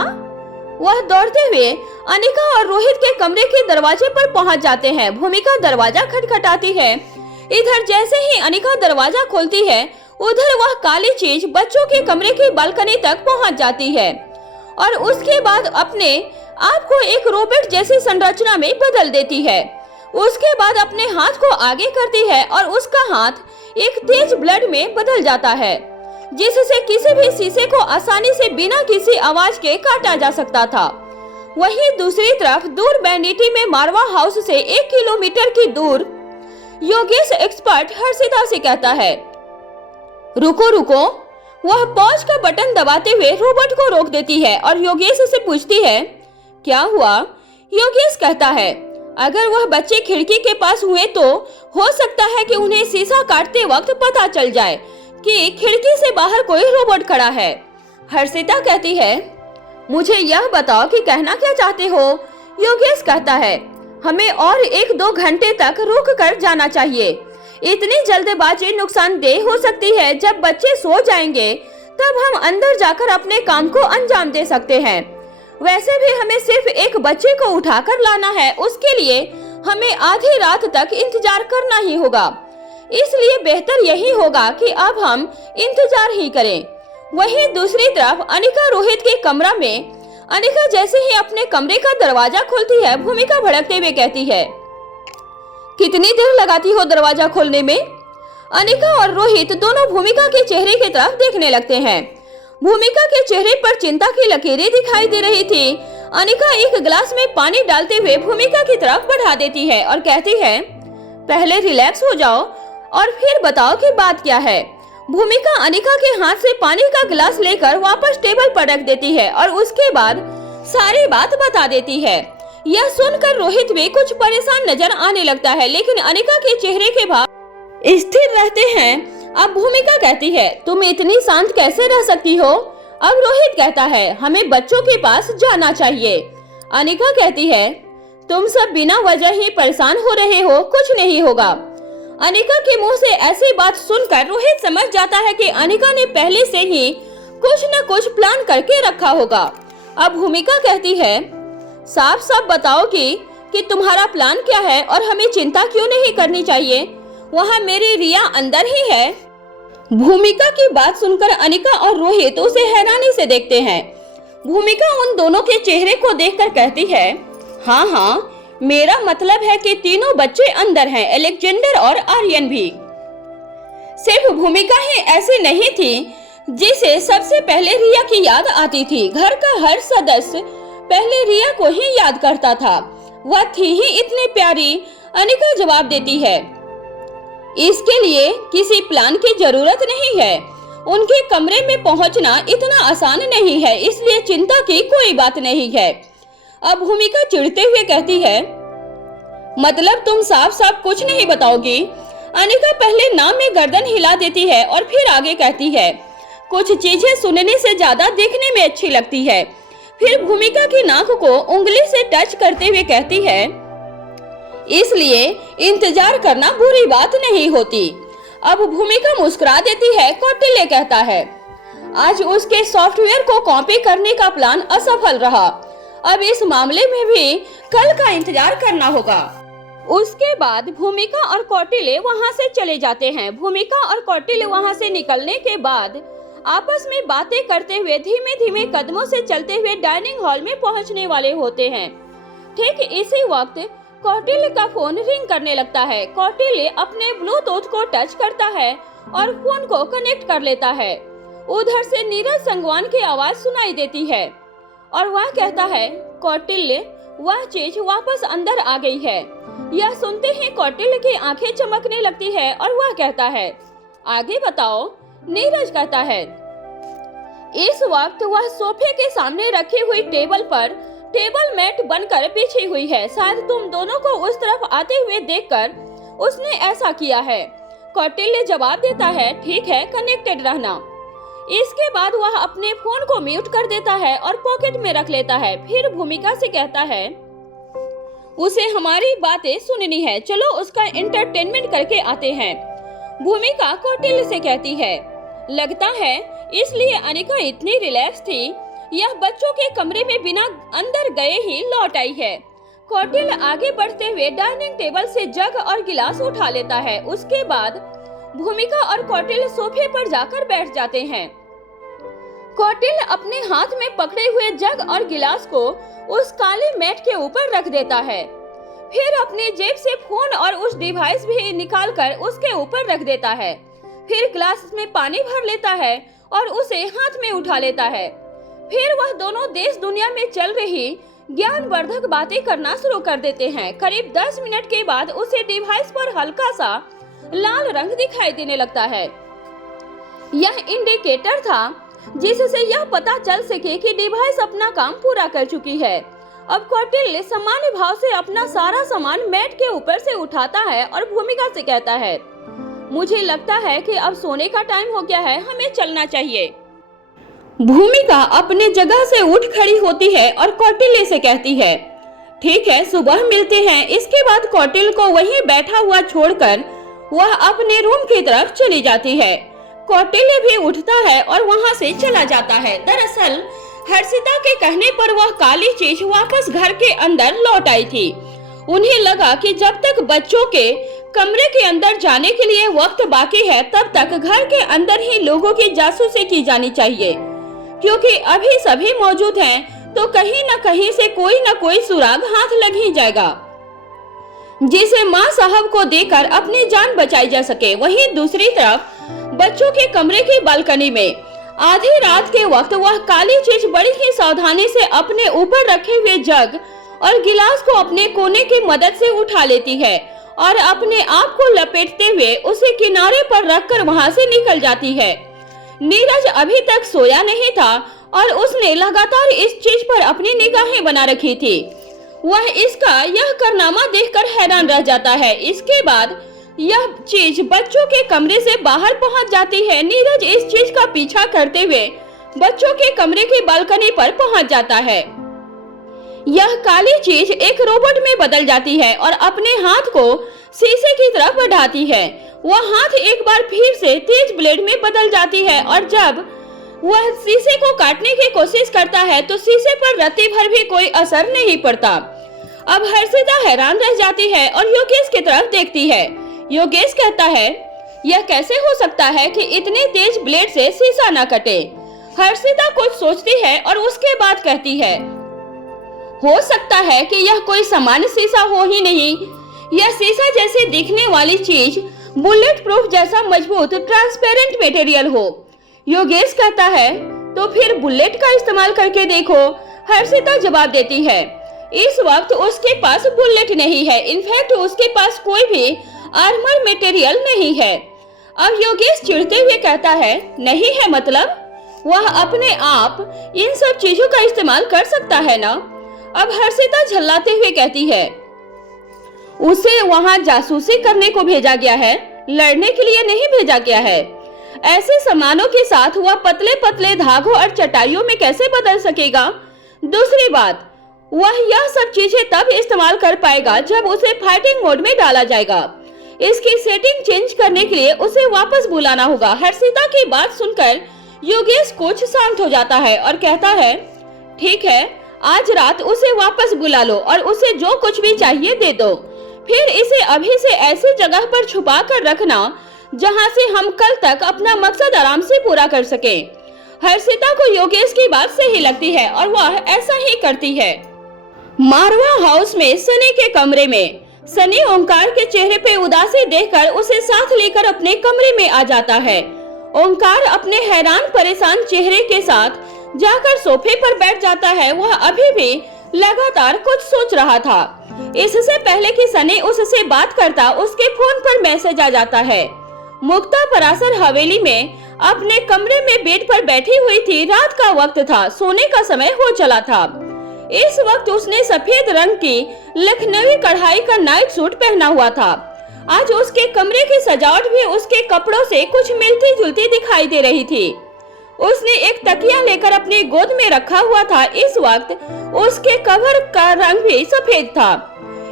वह दौड़ते हुए अनिका और रोहित के कमरे के दरवाजे पर पहुंच जाते हैं। भूमिका दरवाजा खटखटाती है। इधर जैसे ही अनिका दरवाजा खोलती है, उधर वह काली चीज बच्चों के कमरे की बालकनी तक पहुंच जाती है और उसके बाद अपने आप को एक रोबोट जैसी संरचना में बदल देती है। उसके बाद अपने हाथ को आगे करती है और उसका हाथ एक तेज ब्लेड में बदल जाता है, जिससे किसी भी शीशे को आसानी से बिना किसी आवाज के काटा जा सकता था। वहीं दूसरी तरफ दूर वैनिटी में मारवा हाउस से 1 किलोमीटर की दूर योगेश एक्सपर्ट हर्षिता से कहता है रुको रुको। वह पॉज का बटन दबाते हुए रोबोट को रोक देती है और योगेश से पूछती है क्या हुआ? योगेश कहता है अगर वह बच्चे खिड़की के पास हुए तो हो सकता है कि उन्हें शीशा काटते वक्त पता चल जाए कि खिड़की से बाहर कोई रोबोट खड़ा है। हर्षिता कहती है, मुझे यह बताओ कि कहना क्या चाहते हो। योगेश कहता है, हमें और 1-2 घंटे तक रुक कर जाना चाहिए। इतनी जल्दबाजी नुकसानदेह हो सकती है। जब बच्चे सो जाएंगे तब हम अंदर जाकर अपने काम को अंजाम दे सकते हैं। वैसे भी हमें सिर्फ एक बच्चे को उठाकर लाना है, उसके लिए हमें आधी रात तक इंतजार करना ही होगा। इसलिए बेहतर यही होगा कि अब हम इंतजार ही करें। वहीं दूसरी तरफ अनिका रोहित के कमरा में, अनिका जैसे ही अपने कमरे का दरवाजा खोलती है, भूमिका भड़कते हुए कहती है, कितनी देर लगाती हो दरवाजा खोलने में। अनिका और रोहित दोनों भूमिका के चेहरे की तरफ देखने लगते हैं। भूमिका के चेहरे पर चिंता की लकीरें दिखाई दे रही थी। अनिका एक गिलास में पानी डालते हुए भूमिका की तरफ बढ़ा देती है और कहती है, पहले रिलैक्स हो जाओ और फिर बताओ कि बात क्या है। भूमिका अनिका के हाथ से पानी का गिलास लेकर वापस टेबल पर रख देती है और उसके बाद सारी बात बता देती है। यह सुनकर रोहित भी कुछ परेशान नजर आने लगता है, लेकिन अनिका के चेहरे के भाव स्थिर रहते हैं। अब भूमिका कहती है, तुम इतनी शांत कैसे रह सकती हो। अब रोहित कहता है, हमें बच्चों के पास जाना चाहिए। अनिका कहती है, तुम सब बिना वजह ही परेशान हो रहे हो, कुछ नहीं होगा। अनिका के मुंह से ऐसी बात सुनकर रोहित समझ जाता है कि अनिका ने पहले से ही कुछ न कुछ प्लान करके रखा होगा। अब भूमिका कहती है, साफ साफ बताओ कि तुम्हारा प्लान क्या है और हमें चिंता क्यों नहीं करनी चाहिए। वहाँ मेरी रिया अंदर ही है। भूमिका की बात सुनकर अनिका और रोहित उसे हैरानी से देखते हैं। भूमिका उन दोनों के चेहरे को देखकर कहती है, हाँ, मेरा मतलब है कि तीनों बच्चे अंदर हैं, अलेक्जेंडर और आर्यन भी। सिर्फ भूमिका ही ऐसी नहीं थी जिसे सबसे पहले रिया की याद आती थी। घर का हर सदस्य पहले रिया को ही याद करता था। वह थी ही इतनी प्यारी। अनिका जवाब देती है, इसके लिए किसी प्लान की जरूरत नहीं है। उनके कमरे में पहुंचना इतना आसान नहीं है, इसलिए चिंता की कोई बात नहीं है। अब भूमिका चिढ़ते हुए कहती है, मतलब तुम साफ साफ कुछ नहीं बताओगी। अनिका पहले नाम में गर्दन हिला देती है और फिर आगे कहती है, कुछ चीजें सुनने से ज्यादा देखने में अच्छी लगती है। फिर भूमिका की नाक को उंगली से टच करते हुए कहती है, इसलिए इंतजार करना बुरी बात नहीं होती। अब भूमिका मुस्कुरा देती है। कौटिल्य कहता है, आज उसके सॉफ्टवेयर को कॉपी करने का प्लान असफल रहा। अब इस मामले में भी कल का इंतजार करना होगा। उसके बाद भूमिका और कौटिल्य वहां से चले जाते हैं। भूमिका और कौटिल्य वहां से निकलने के बाद आपस में बातें करते हुए धीमे धीमे कदमों से चलते हुए डाइनिंग हॉल में पहुंचने वाले होते हैं। ठीक इसी वक्त कौटिल्य का फोन रिंग करने लगता है। कौटिल्य अपने ब्लूटूथ को टच करता है और फोन को कनेक्ट कर लेता है। उधर से नीरज संगवान की आवाज सुनाई देती है और वह कहता है, कौटिल्य, वह चीज वापस अंदर आ गई है। यह सुनते ही कौटिल्य की आंखें चमकने लगती है और वह कहता है, आगे बताओ। नीरज कहता है, इस वक्त वह सोफे के सामने रखी हुई टेबल पर टेबल मैट बनकर बिछी हुई है। शायद तुम दोनों को उस तरफ आते हुए देखकर उसने ऐसा किया है। कौटिल्य जवाब देता है, ठीक है, कनेक्टेड रहना। इसके बाद वह अपने फोन को म्यूट कर देता है और पॉकेट में रख लेता है। फिर भूमिका से कहता है, उसे हमारी बातें सुननी है, चलो उसका एंटरटेनमेंट करके आते हैं। भूमिका कौटिल्य से कहती है, लगता है इसलिए अनिका इतनी रिलैक्स थी, यह बच्चों के कमरे में बिना अंदर गए ही लौट आई है। कौटिल्य आगे बढ़ते हुए डाइनिंग टेबल से जग और गिलास उठा लेता है। उसके बाद भूमिका और कौटिल्य सोफे पर जाकर बैठ जाते हैं। कौटिल्य अपने हाथ में पकड़े हुए जग और गिलास को उस काले मैट के ऊपर रख देता है। फिर अपनी जेब से फोन और उस डिवाइस भी निकालकर उसके ऊपर रख देता है। फिर ग्लास में पानी भर लेता है और उसे हाथ में उठा लेता है। फिर वह दोनों देश दुनिया में चल रही ज्ञानवर्धक बातें करना शुरू कर देते हैं। करीब 10 मिनट के बाद उसे डिवाइस पर हल्का सा लाल रंग दिखाई देने लगता है। यह इंडिकेटर था जिससे यह पता चल सके कि डिवाइस अपना काम पूरा कर चुकी है। अब कौटिल्य सामान्य भाव से अपना सारा सामान मैट के ऊपर से उठाता है और भूमिका से कहता है, मुझे लगता है कि अब सोने का टाइम हो गया है, हमें चलना चाहिए। भूमिका अपने जगह से उठ खड़ी होती है और कौटिल्य से कहती है, ठीक है, सुबह मिलते हैं। इसके बाद कौटिल्य को वहीं बैठा हुआ छोड़कर वह अपने रूम की तरफ चली जाती है। कौटिल्य भी उठता है और वहां से चला जाता है। दरअसल हर्षिता के कहने पर वह काली चीज वापस घर के अंदर लौट आई थी। उन्हें लगा कि जब तक बच्चों के कमरे के अंदर जाने के लिए वक्त बाकी है, तब तक घर के अंदर ही लोगों की जासूसी की जानी चाहिए, क्योंकि अभी सभी मौजूद हैं तो कहीं न कहीं से कोई न कोई सुराग हाथ लग ही जाएगा, जिसे माँ साहब को देकर अपनी जान बचाई जा सके। वहीं दूसरी तरफ बच्चों के कमरे की बालकनी में आधी रात के वक्त वह काली चीज बड़ी ही सावधानी से अपने ऊपर रखे हुए जग और गिलास को अपने कोने की मदद से उठा लेती है और अपने आप को लपेटते हुए उसे किनारे पर रखकर वहां से निकल जाती है। नीरज अभी तक सोया नहीं था और उसने लगातार इस चीज पर अपनी निगाहें बना रखी थी। वह इसका यह कारनामा देखकर हैरान रह जाता है। इसके बाद यह चीज बच्चों के कमरे से बाहर पहुंच जाती है। नीरज इस चीज का पीछा करते हुए बच्चों के कमरे की बालकनी पर पहुंच जाता है। यह काली चीज एक रोबोट में बदल जाती है और अपने हाथ को शीशे की तरफ बढ़ाती है। वह हाथ एक बार फिर से तेज ब्लेड में बदल जाती है और जब वह शीशे को काटने की कोशिश करता है तो शीशे पर रत्ती भर भी कोई असर नहीं पड़ता। अब हर्षिता हैरान रह जाती है और योगेश की तरफ देखती है। योगेश कहता है, यह कैसे हो सकता है कि इतने तेज ब्लेड से शीशा न कटे। हर्षिता कुछ सोचती है और उसके बाद कहती है, हो सकता है कि यह कोई सामान्य शीशा हो ही नहीं, यह शीशा जैसे दिखने वाली चीज बुलेट प्रूफ जैसा मजबूत ट्रांसपेरेंट मटेरियल हो। योगेश कहता है, तो फिर बुलेट का इस्तेमाल करके देखो। हर्षिता जवाब देती है, इस वक्त उसके पास बुलेट नहीं है, इनफैक्ट उसके पास कोई भी आर्मर मटेरियल नहीं है। अब योगेश चिढ़ते हुए कहता है, नहीं है मतलब? वह अपने आप इन सब चीजों का इस्तेमाल कर सकता है ना? अब हर्षिता झल्लाते हुए कहती है, उसे वहां जासूसी करने को भेजा गया है, लड़ने के लिए नहीं भेजा गया है। ऐसे सामानों के साथ वह पतले पतले धागों और चटाइयों में कैसे बदल सकेगा? दूसरी बात, वह यह सब चीजें तब इस्तेमाल कर पाएगा जब उसे फाइटिंग मोड में डाला जाएगा। इसकी सेटिंग चेंज करने के लिए उसे वापस बुलाना होगा। हर्षिता की बात सुनकर योगेश कुछ शांत हो जाता है और कहता है, ठीक है, आज रात उसे वापस बुला लो और उसे जो कुछ भी चाहिए दे दो। फिर इसे अभी से ऐसी जगह पर छुपा कर रखना जहां से हम कल तक अपना मकसद आराम से पूरा कर सके। हर्षिता को योगेश की बात सही लगती है और वह ऐसा ही करती है। मारवा हाउस में सनी के कमरे में सनी ओंकार के चेहरे पे उदासी देखकर उसे साथ लेकर अपने कमरे में आ जाता है। ओंकार अपने हैरान परेशान चेहरे के साथ जाकर सोफे पर बैठ जाता है। वह अभी भी लगातार कुछ सोच रहा था। इससे पहले कि सनी उससे बात करता, उसके फोन पर मैसेज आ जाता है। मुक्ता पराशर हवेली में अपने कमरे में बेड पर बैठी हुई थी। रात का वक्त था, सोने का समय हो चला था। इस वक्त उसने सफेद रंग की लखनवी कढ़ाई का नाइट सूट पहना हुआ था। आज उसके कमरे की सजावट भी उसके कपड़ों से कुछ मिलती जुलती दिखाई दे रही थी। उसने एक तकिया लेकर अपनी गोद में रखा हुआ था। इस वक्त उसके कवर का रंग भी सफेद था।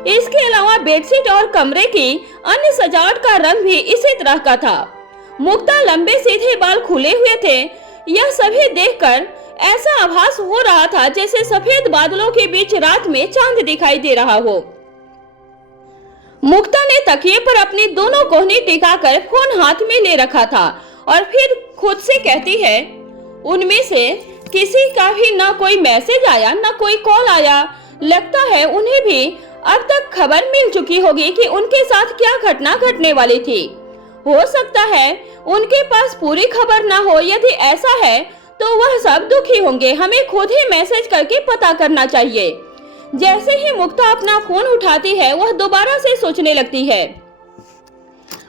इसके अलावा बेडशीट और कमरे की अन्य सजावट का रंग भी इसी तरह का था। मुक्ता लंबे सीधे बाल खुले हुए थे। यह सभी देखकर ऐसा आभास हो रहा था जैसे सफेद बादलों के बीच रात में चांद दिखाई दे रहा हो। मुक्ता ने तकिए पर अपनी दोनों कोहनी टिकाकर फोन हाथ में ले रखा था और फिर खुद से कहती है, उनमें से किसी का भी ना कोई मैसेज आया ना कोई कॉल आया। लगता है उन्हें भी अब तक खबर मिल चुकी होगी कि उनके साथ क्या घटना घटने वाली थी। हो सकता है उनके पास पूरी खबर ना हो। यदि ऐसा है तो वह सब दुखी होंगे। हमें खुद ही मैसेज करके पता करना चाहिए। जैसे ही मुक्ता अपना फोन उठाती है, वह दोबारा से सोचने लगती है,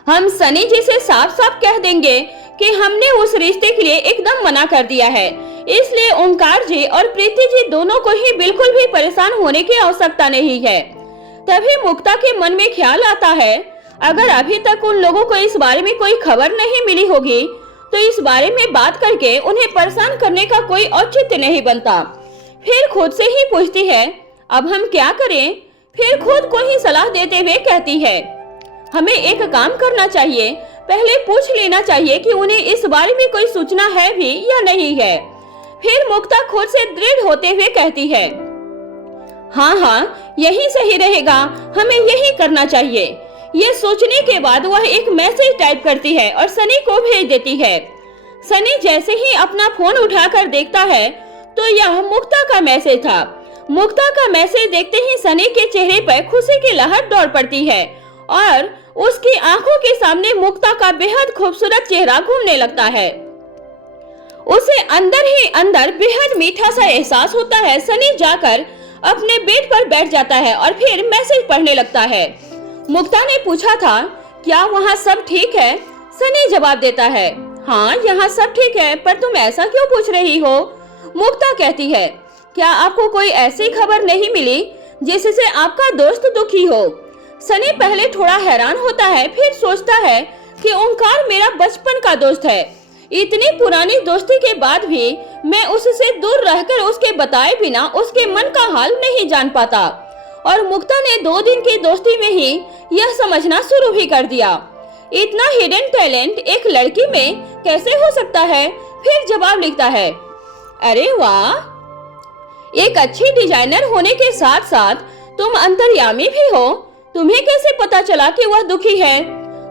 हम सनी जी से साफ साफ कह देंगे कि हमने उस रिश्ते के लिए एकदम मना कर दिया है, इसलिए ओंकार जी और प्रीति जी दोनों को ही बिल्कुल भी परेशान होने की आवश्यकता नहीं है। तभी मुक्ता के मन में ख्याल आता है, अगर अभी तक उन लोगों को इस बारे में कोई खबर नहीं मिली होगी तो इस बारे में बात करके उन्हें परेशान करने का कोई औचित्य नहीं बनता। फिर खुद से ही पूछती है, अब हम क्या करें? फिर खुद को ही सलाह देते हुए कहती है, हमें एक काम करना चाहिए, पहले पूछ लेना चाहिए कि उन्हें इस बारे में कोई सूचना है भी या नहीं है। फिर मुक्ता खुद से दृढ़ होते हुए कहती है, हाँ, यही सही रहेगा, हमें यही करना चाहिए। ये सोचने के बाद वह एक मैसेज टाइप करती है और सनी को भेज देती है। सनी जैसे ही अपना फोन उठाकर देखता है तो यह मुक्ता का मैसेज था। मुक्ता का मैसेज देखते ही सनी के चेहरे पर खुशी की लहर दौड़ पड़ती है और उसकी आंखों के सामने मुक्ता का बेहद खूबसूरत चेहरा घूमने लगता है। उसे अंदर ही अंदर बेहद मीठा सा एहसास होता है। सनी जाकर अपने बेड पर बैठ जाता है और फिर मैसेज पढ़ने लगता है। मुक्ता ने पूछा था, क्या वहाँ सब ठीक है? सनी जवाब देता है, हाँ, यहाँ सब ठीक है, पर तुम ऐसा क्यों पूछ रही हो? मुक्ता कहती है, क्या आपको कोई ऐसी खबर नहीं मिली जिससे आपका दोस्त दुखी हो? सनी पहले थोड़ा हैरान होता है, फिर सोचता है कि ओंकार मेरा बचपन का दोस्त है। इतनी पुरानी दोस्ती के बाद भी मैं उससे दूर रहकर उसके बताए बिना उसके मन का हाल नहीं जान पाता। और मुक्ता ने 2 दिन की दोस्ती में ही यह समझना शुरू भी कर दिया। इतना हिडन टैलेंट एक लड़की में कैसे हो सकता है? फिर जवाब लिखता है, अरे वाह, एक अच्छी डिजाइनर होने के साथ साथ तुम अंतर्यामी भी हो। तुम्हें कैसे पता चला कि वह दुखी है?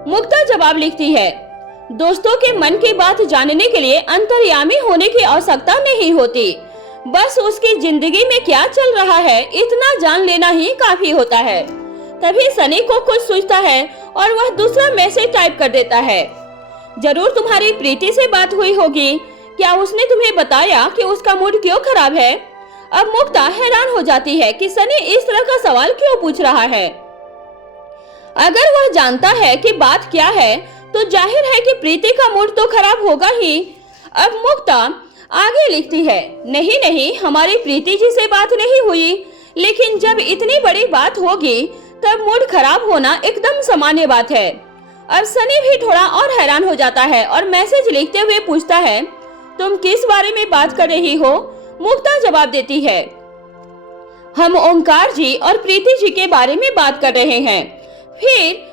मुक्ता जवाब लिखती है, दोस्तों के मन की बात जानने के लिए अंतर्यामी होने की आवश्यकता नहीं होती, बस उसकी जिंदगी में क्या चल रहा है इतना जान लेना ही काफी होता है। तभी सनी को कुछ सूझता है और वह दूसरा मैसेज टाइप कर देता है, जरूर तुम्हारी प्रीति से बात हुई होगी, क्या उसने तुम्हें बताया कि उसका मूड क्यों खराब है? अब मुक्ता हैरान हो जाती है कि सनी इस तरह का सवाल क्यों पूछ रहा है। अगर वह जानता है कि बात क्या है तो जाहिर है कि प्रीति का मूड तो खराब होगा ही। अब मुक्ता आगे लिखती है, नहीं, हमारी प्रीति जी से बात नहीं हुई, लेकिन जब इतनी बड़ी बात होगी तब मूड खराब होना एकदम सामान्य बात है। अब सनी भी थोड़ा और हैरान हो जाता है और मैसेज लिखते हुए पूछता है, तुम किस बारे में बात कर रही हो? मुक्ता जवाब देती है, हम ओंकार जी और प्रीति जी के बारे में बात कर रहे हैं। फिर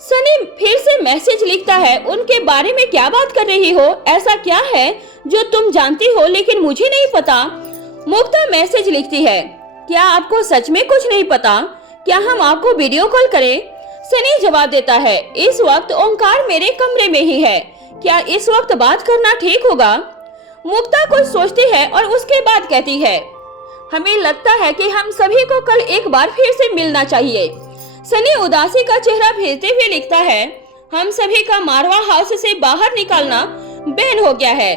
सनी फिर से मैसेज लिखता है, उनके बारे में क्या बात कर रही हो? ऐसा क्या है जो तुम जानती हो लेकिन मुझे नहीं पता? मुक्ता मैसेज लिखती है, क्या आपको सच में कुछ नहीं पता? क्या हम आपको वीडियो कॉल करें? सनी जवाब देता है, इस वक्त ओंकार मेरे कमरे में ही है, क्या इस वक्त बात करना ठीक होगा? मुक्ता कुछ सोचती है और उसके बाद कहती है, हमें लगता है कि हम सभी को कल एक बार फिर से मिलना चाहिए। सनी उदासी का चेहरा भेजते हुए लिखता है, हम सभी का मारवा हाउस से बाहर निकालना बैन हो गया है,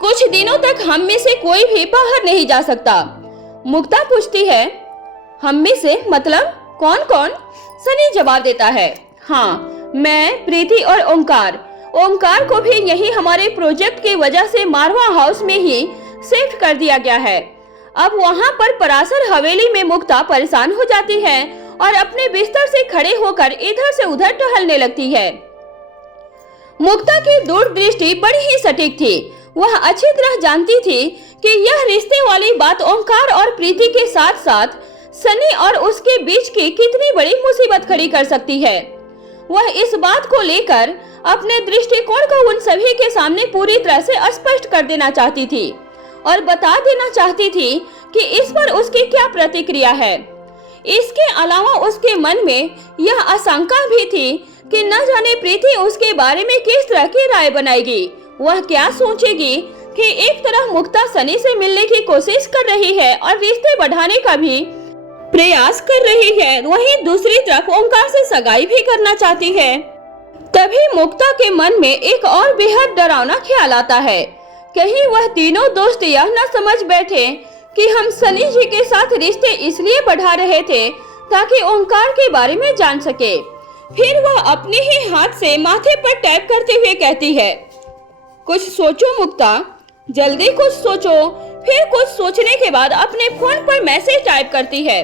कुछ दिनों तक हम में से कोई भी बाहर नहीं जा सकता। मुक्ता पूछती है, हम में से मतलब कौन कौन? सनी जवाब देता है, हाँ, मैं, प्रीति और ओंकार। ओंकार को भी यही हमारे प्रोजेक्ट की वजह से मारवा हाउस में ही शिफ्ट कर दिया गया है। अब वहाँ पर पराशर हवेली में मुक्ता परेशान हो जाती है और अपने बिस्तर से खड़े होकर इधर से उधर टहलने लगती है। मुक्ता की दूरदृष्टि बड़ी ही सटीक थी। वह अच्छी तरह जानती थी कि यह रिश्ते वाली बात ओंकार और प्रीति के साथ साथ सनी और उसके बीच की कितनी बड़ी मुसीबत खड़ी कर सकती है। वह इस बात को लेकर अपने दृष्टिकोण को उन सभी के सामने पूरी तरह से स्पष्ट कर देना चाहती थी और बता देना चाहती थी कि इस पर उसकी क्या प्रतिक्रिया है। इसके अलावा उसके मन में यह आशंका भी थी कि न जाने प्रीति उसके बारे में किस तरह की राय बनाएगी। वह क्या सोचेगी कि एक तरफ मुक्ता सनी से मिलने की कोशिश कर रही है और रिश्ते बढ़ाने का भी प्रयास कर रही है, वहीं दूसरी तरफ ओंकार से सगाई भी करना चाहती है। तभी मुक्ता के मन में एक और बेहद डरावना ख्याल आता है, कहीं वह तीनों दोस्त यह न समझ बैठे कि हम सनी जी के साथ रिश्ते इसलिए बढ़ा रहे थे ताकि ओंकार के बारे में जान सके। फिर वह अपने ही हाथ से माथे पर टैप करते हुए कहती है, कुछ सोचो मुक्ता, जल्दी कुछ सोचो। फिर कुछ सोचने के बाद अपने फोन पर मैसेज टाइप करती है,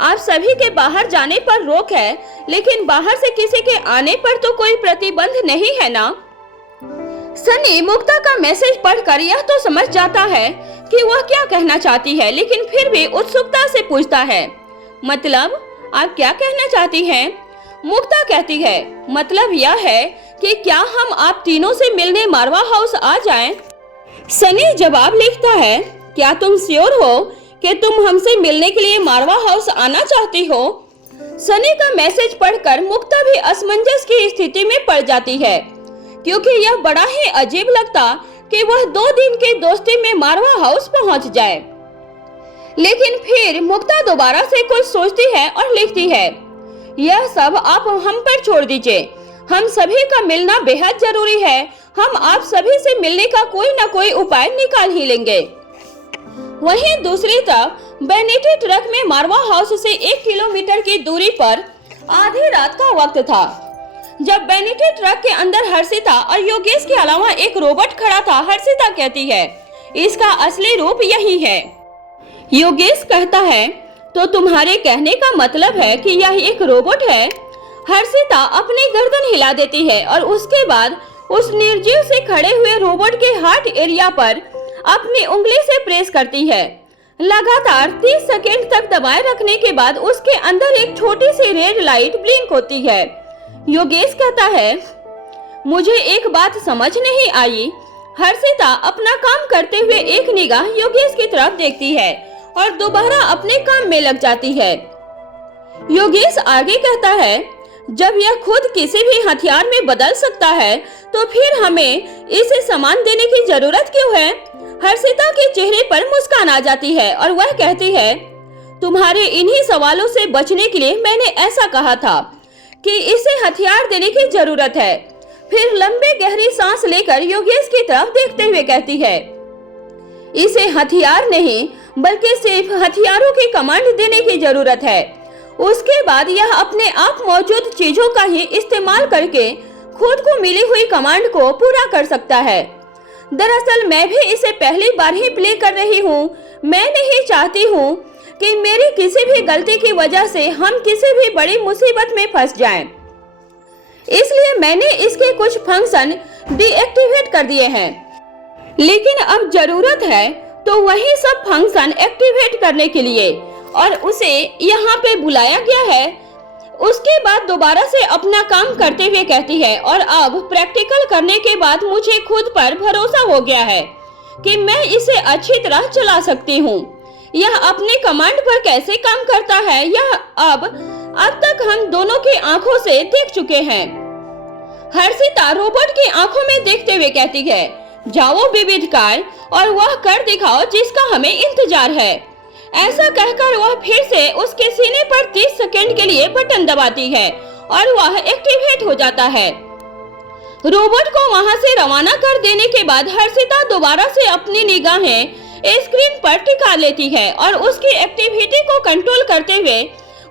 आप सभी के बाहर जाने पर रोक है, लेकिन बाहर से किसी के आने पर तो कोई प्रतिबंध नहीं है ना। सनी मुक्ता का मैसेज पढ़कर यह तो समझ जाता है कि वह क्या कहना चाहती है, लेकिन फिर भी उत्सुकता से पूछता है, मतलब आप क्या कहना चाहती हैं? मुक्ता कहती है, मतलब यह है कि क्या हम आप तीनों से मिलने मारवा हाउस आ जाएं? सनी जवाब लिखता है, क्या तुम श्योर हो कि तुम हमसे मिलने के लिए मारवा हाउस आना चाहती हो? सनी का मैसेज पढ़कर मुक्ता भी असमंजस की स्थिति में पड़ जाती है, क्योंकि यह बड़ा ही अजीब लगता कि वह 2 दिन की दोस्ती में मारवा हाउस पहुंच जाए। लेकिन फिर मुक्ता दोबारा से कुछ सोचती है और लिखती है, यह सब आप हम पर छोड़ दीजिए, हम सभी का मिलना बेहद जरूरी है, हम आप सभी से मिलने का कोई न कोई उपाय निकाल ही लेंगे। वहीं दूसरी तरफ बेनिटी ट्रक में मारवा हाउस से 1 किलोमीटर की दूरी पर आधी रात का वक्त था, जब बेनिटी ट्रक के अंदर हर्षिता और योगेश के अलावा एक रोबोट खड़ा था। हर्षिता कहती है, इसका असली रूप यही है। योगेश कहता है, तो तुम्हारे कहने का मतलब है कि यह एक रोबोट है? हर्षिता अपनी गर्दन हिला देती है और उसके बाद उस निर्जीव से खड़े हुए रोबोट के हार्ट एरिया पर अपनी उंगली से प्रेस करती है। लगातार 30 सेकेंड तक दबाए रखने के बाद उसके अंदर एक छोटी सी रेड लाइट ब्लिंक होती है। योगेश कहता है, मुझे एक बात समझ नहीं आई। हर्षिता अपना काम करते हुए एक निगाह योगेश की तरफ देखती है और दोबारा अपने काम में लग जाती है। योगेश आगे कहता है, जब यह खुद किसी भी हथियार में बदल सकता है तो फिर हमें इसे सामान देने की जरूरत क्यों है? हर्षिता के चेहरे पर मुस्कान आ जाती है और वह कहती है, तुम्हारे इन्हीं सवालों से बचने के लिए मैंने ऐसा कहा था कि इसे हथियार देने की जरूरत है। फिर लंबे गहरी सांस लेकर योगेश की तरफ देखते हुए कहती है, इसे हथियार नहीं बल्कि सिर्फ हथियारों की कमांड देने की जरूरत है। उसके बाद यह अपने आप मौजूद चीजों का ही इस्तेमाल करके खुद को मिली हुई कमांड को पूरा कर सकता है। दरअसल मैं भी इसे पहली बार ही प्ले कर रही हूँ। मैं नहीं चाहती हूँ कि मेरी किसी भी गलती की वजह से हम किसी भी बड़ी मुसीबत में फंस जाएं। इसलिए मैंने इसके कुछ फंक्शन डीएक्टिवेट कर दिए हैं, लेकिन अब जरूरत है तो वही सब फंक्शन एक्टिवेट करने के लिए, और उसे यहाँ पे बुलाया गया है। उसके बाद दोबारा से अपना काम करते हुए कहती है, और अब प्रैक्टिकल करने के बाद मुझे खुद पर भरोसा हो गया है कि मैं इसे अच्छी तरह चला सकती हूँ। यह अपने कमांड पर कैसे काम करता है यह अब तक हम दोनों की आंखों से देख चुके हैं। हर्षिता रोबोट की आंखों में देखते हुए कहती है, जाओ विविधकार और वह कर दिखाओ जिसका हमें इंतजार है। ऐसा कहकर वह फिर से उसके सीने पर 30 सेकंड के लिए बटन दबाती है और वह एक्टिवेट हो जाता है। रोबोट को वहां से रवाना कर देने के बाद हर्षिता दोबारा से अपनी निगाहें स्क्रीन पर टिका लेती है और उसकी एक्टिविटी को कंट्रोल करते हुए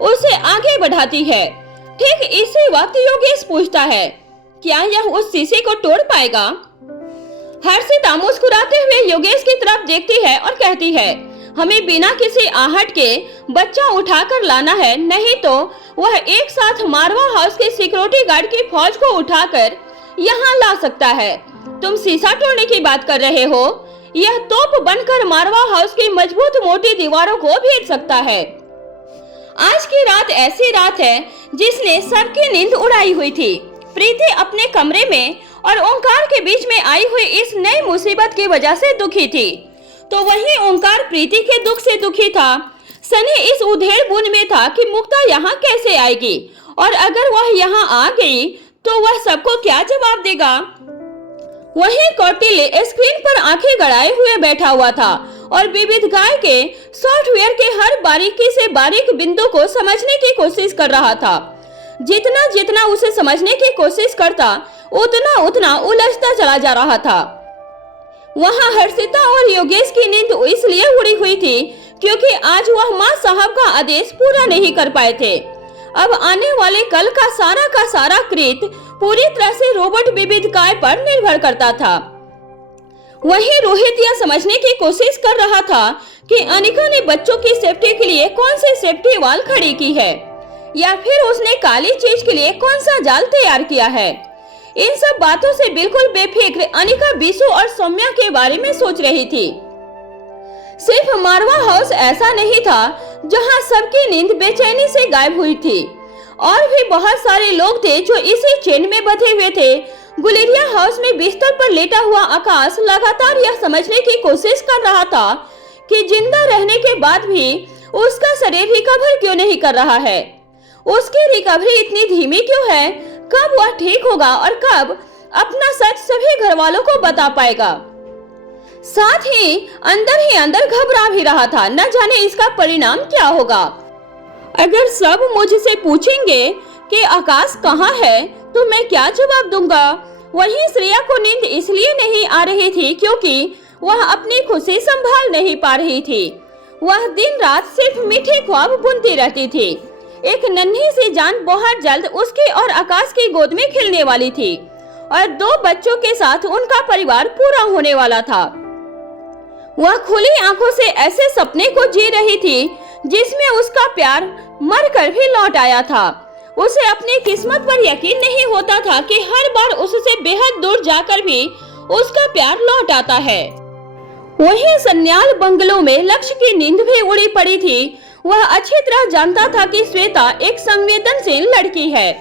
उसे आगे बढ़ाती है। ठीक इसी वक्त योगेश पूछता है, क्या यह उस शीशे को तोड़ पाएगा? हर्षिता मुस्कुराते हुए योगेश की तरफ देखती है और कहती है, हमें बिना किसी आहट के बच्चा उठाकर लाना है, नहीं तो वह एक साथ मारवा हाउस के सिक्योरिटी गार्ड की फौज को उठाकर यहाँ ला सकता है। तुम शीशा तोड़ने की बात कर रहे हो? यह तोप बनकर मारवा हाउस की मजबूत मोटी दीवारों को भेद सकता है। आज की रात ऐसी रात है जिसने सबकी नींद उड़ाई हुई थी। प्रीति अपने कमरे में और ओंकार के बीच में आई हुई इस नई मुसीबत की वजह से दुखी थी, तो वहीं ओंकार प्रीति के दुख से दुखी था। सनी इस उधेड़-बुन में था कि मुक्ता यहाँ कैसे आएगी, और अगर वह यहाँ आ गई तो वह सबको क्या जवाब देगा। वहीं कौटिल्य स्क्रीन पर आंखें गड़ाए हुए बैठा हुआ था और विविध गाय के सॉफ्टवेयर के हर बारीकी से बारीक बिंदु को समझने की कोशिश कर रहा था। जितना जितना उसे समझने की कोशिश करता उतना उतना उलझता चला जा रहा था। वहां हर्षिता और योगेश की नींद इसलिए उड़ी हुई थी क्योंकि आज वह माँ साहब का आदेश पूरा नहीं कर पाए थे। अब आने वाले कल का सारा कृत पूरी तरह से रोबोट विविधकाय पर निर्भर करता था। वहीं रोहित यह समझने की कोशिश कर रहा था कि अनिका ने बच्चों की सेफ्टी के लिए कौन सी सेफ्टी वॉल खड़ी की है या फिर उसने काली चीज के लिए कौन सा जाल तैयार किया है। इन सब बातों से बिल्कुल बेफिक्र अनिका बिशु और सौम्या के बारे में सोच रही थी। सिर्फ मारवा हाउस ऐसा नहीं था जहां सबकी नींद बेचैनी से गायब हुई थी, और भी बहुत सारे लोग थे जो इसी चेन में बंधे हुए थे। गुलेरिया हाउस में बिस्तर पर लेटा हुआ आकाश लगातार यह समझने की कोशिश कर रहा था कि जिंदा रहने के बाद भी उसका शरीर रिकवर क्यों नहीं कर रहा है। उसकी रिकवरी इतनी धीमी क्यों है? कब वह ठीक होगा और कब अपना सच सभी घर वालों को बता पाएगा? साथ ही अंदर घबरा भी रहा था, न जाने इसका परिणाम क्या होगा। अगर सब मुझसे पूछेंगे कि आकाश कहाँ है तो मैं क्या जवाब दूंगा। वहीं श्रेया को नींद इसलिए नहीं आ रही थी क्योंकि वह अपनी खुशी संभाल नहीं पा रही थी। वह दिन रात सिर्फ मीठे ख्वाब बुनती रहती थी। एक नन्ही सी जान बहुत जल्द उसके और आकाश की गोद में खिलने वाली थी और 2 बच्चों के साथ उनका परिवार पूरा होने वाला था। वह खुली आंखों से ऐसे सपने को जी रही थी जिसमें उसका प्यार मरकर भी लौट आया था। उसे अपनी किस्मत पर यकीन नहीं होता था कि हर बार उससे बेहद दूर जाकर भी उसका प्यार लौट आता है। वहीं सन्याल बंगलों में लक्ष्य की नींद भी उड़ी पड़ी थी। वह अच्छी तरह जानता था कि श्वेता एक संवेदनशील लड़की है।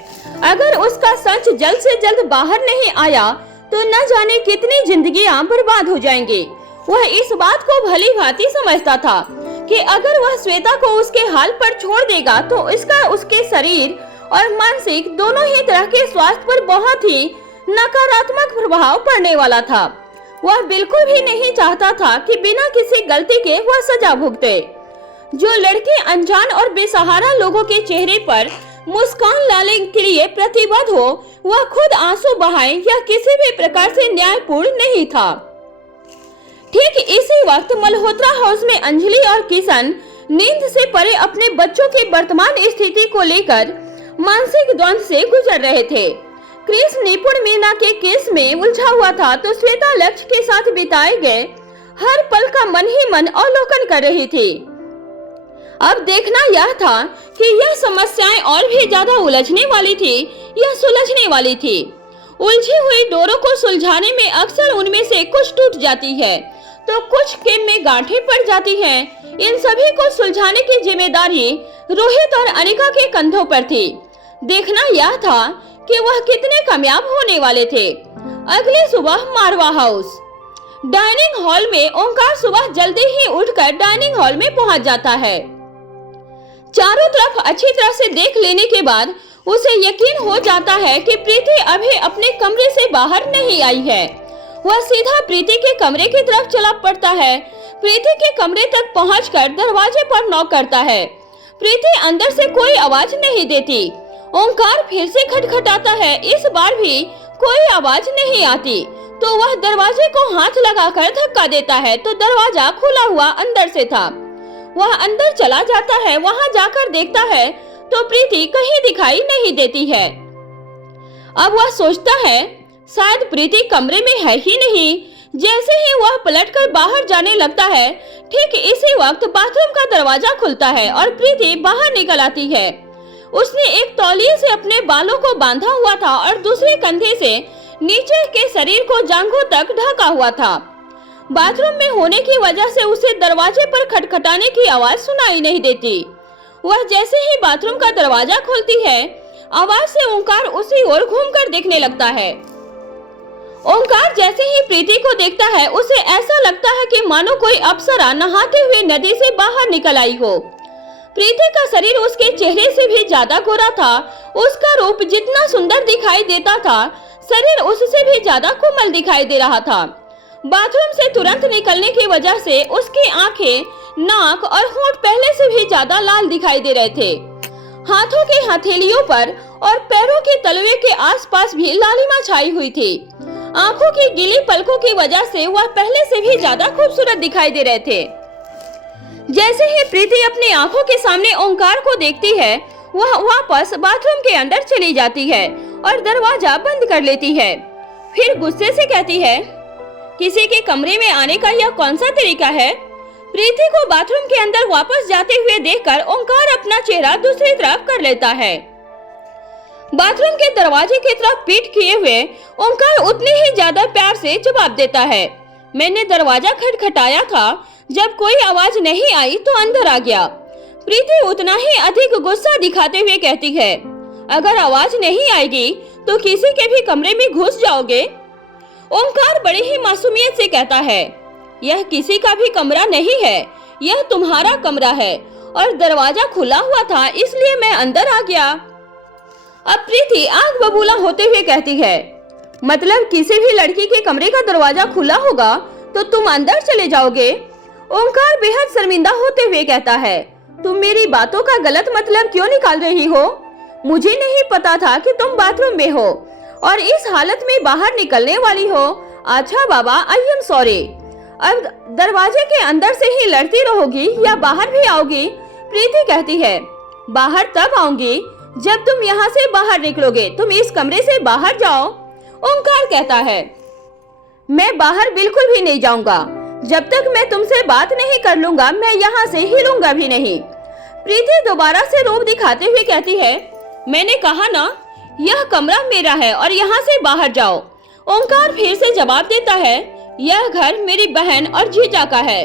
अगर उसका सच जल्द से जल्द बाहर नहीं आया तो न जाने कितनी जिंदगियां बर्बाद हो जाएंगी। वह इस बात को भली भांति समझता था कि अगर वह श्वेता को उसके हाल पर छोड़ देगा तो इसका उसके शरीर और मानसिक दोनों ही तरह के स्वास्थ्य पर बहुत ही नकारात्मक प्रभाव पड़ने वाला था। वह बिल्कुल भी नहीं चाहता था कि बिना किसी गलती के वह सजा भुगते। जो लड़की अनजान और बेसहारा लोगों के चेहरे पर मुस्कान लाने के लिए प्रतिबद्ध हो, वह खुद आंसू बहाए या किसी भी प्रकार से न्यायपूर्ण नहीं था। ठीक इसी वक्त मल्होत्रा हाउस में अंजलि और किशन नींद से परे अपने बच्चों की वर्तमान स्थिति को लेकर मानसिक द्वंद से गुजर रहे थे। क्रिस निपुण मीना के केस में उलझा हुआ था तो श्वेता लक्ष्य के साथ बिताए गए हर पल का मन ही मन अवलोकन कर रही थी। अब देखना यह था कि यह समस्याएं और भी ज्यादा उलझने वाली थी या सुलझने वाली थी। उलझी हुई डोरों को सुलझाने में अक्सर उनमें से कुछ टूट जाती है तो कुछ के में गांठें पड़ जाती हैं। इन सभी को सुलझाने की जिम्मेदारी रोहित और अनिका के कंधों पर थी। देखना यह था कि वह कितने कामयाब होने वाले थे। अगली सुबह मारवा हाउस डाइनिंग हॉल में ओंकार सुबह जल्दी ही उठकर डाइनिंग हॉल में पहुंच जाता है। चारों तरफ अच्छी तरह से देख लेने के बाद उसे यकीन हो जाता है कि प्रीति अभी अपने कमरे से बाहर नहीं आई है। वह सीधा प्रीति के कमरे की तरफ चला पड़ता है। प्रीति के कमरे तक पहुंचकर दरवाजे पर नॉक करता है। प्रीति अंदर से कोई आवाज नहीं देती। ओंकार फिर से खटखटाता है। इस बार भी कोई आवाज नहीं आती तो वह दरवाजे को हाथ लगाकर धक्का देता है तो दरवाजा खुला हुआ अंदर से था। वह अंदर चला जाता है। वहां जाकर देखता है तो प्रीति कहीं दिखाई नहीं देती है। अब वह सोचता है शायद प्रीति कमरे में है ही नहीं। जैसे ही वह पलटकर बाहर जाने लगता है ठीक इसी वक्त बाथरूम का दरवाजा खुलता है और प्रीति बाहर निकल आती है। उसने एक तौलिए से अपने बालों को बांधा हुआ था और दूसरे कंधे से नीचे के शरीर को जांघों तक ढका हुआ था। बाथरूम में होने की वजह से उसे दरवाजे पर खटखटाने की आवाज सुनाई नहीं देती। वह जैसे ही बाथरूम का दरवाजा खोलती है आवाज से ओंकार उसी ओर घूमकर देखने लगता है। ओंकार जैसे ही प्रीति को देखता है उसे ऐसा लगता है कि मानो कोई अप्सरा नहाते हुए नदी से बाहर निकल आई हो। प्रीति का शरीर उसके चेहरे से भी ज्यादा गोरा था। उसका रूप जितना सुंदर दिखाई देता था शरीर उससे भी ज्यादा कोमल दिखाई दे रहा था। बाथरूम से तुरंत निकलने की वजह से उसकी आंखें, नाक और होंठ पहले से भी ज्यादा लाल दिखाई दे रहे थे। हाथों की हथेलियों पर और पैरों के तलवे के आसपास भी लालिमा छाई हुई थी। आंखों की गीली पलकों की वजह से वह पहले से भी ज्यादा खूबसूरत दिखाई दे रहे थे। जैसे ही प्रीति अपनी आंखों के सामने ओंकार को देखती है वह वापस बाथरूम के अंदर चली जाती है और दरवाजा बंद कर लेती है। फिर गुस्से से कहती है, किसी के कमरे में आने का यह कौन सा तरीका है? प्रीति को बाथरूम के अंदर वापस जाते हुए देखकर ओंकार अपना चेहरा दूसरी तरफ कर लेता है। बाथरूम के दरवाजे की तरफ पीठ किए हुए ओंकार उतने ही ज्यादा प्यार से जवाब देता है, मैंने दरवाजा खटखटाया था, जब कोई आवाज नहीं आई तो अंदर आ गया। प्रीति उतना ही अधिक गुस्सा दिखाते हुए कहती है, अगर आवाज नहीं आएगी तो किसी के भी कमरे में घुस जाओगे? ओंकार बड़ी ही मासूमियत से कहता है, यह किसी का भी कमरा नहीं है, यह तुम्हारा कमरा है और दरवाजा खुला हुआ था इसलिए मैं अंदर आ गया। अब प्रीति आंख बबूला होते हुए कहती है, मतलब किसी भी लड़की के कमरे का दरवाजा खुला होगा तो तुम अंदर चले जाओगे? ओंकार बेहद शर्मिंदा होते हुए कहता है, तुम मेरी बातों का गलत मतलब क्यों निकाल रही हो? मुझे नहीं पता था कि तुम बाथरूम में हो और इस हालत में बाहर निकलने वाली हो। अच्छा बाबा, आई एम सॉरी। अब दरवाजे के अंदर से ही लड़ती रहोगी या बाहर भी आओगी? प्रीति कहती है, बाहर तब आऊंगी जब तुम यहाँ से बाहर निकलोगे, तुम इस कमरे से बाहर जाओ। ओंकार कहता है, मैं बाहर बिल्कुल भी नहीं जाऊंगा, जब तक मैं तुमसे बात नहीं कर लूंगा मैं यहाँ से हिलूंगा भी नहीं। प्रीति दोबारा से रोब दिखाते हुए कहती है, मैंने कहा ना, यह कमरा मेरा है और यहाँ से बाहर जाओ। ओंकार फिर से जवाब देता है, यह घर मेरी बहन और जीजा का है,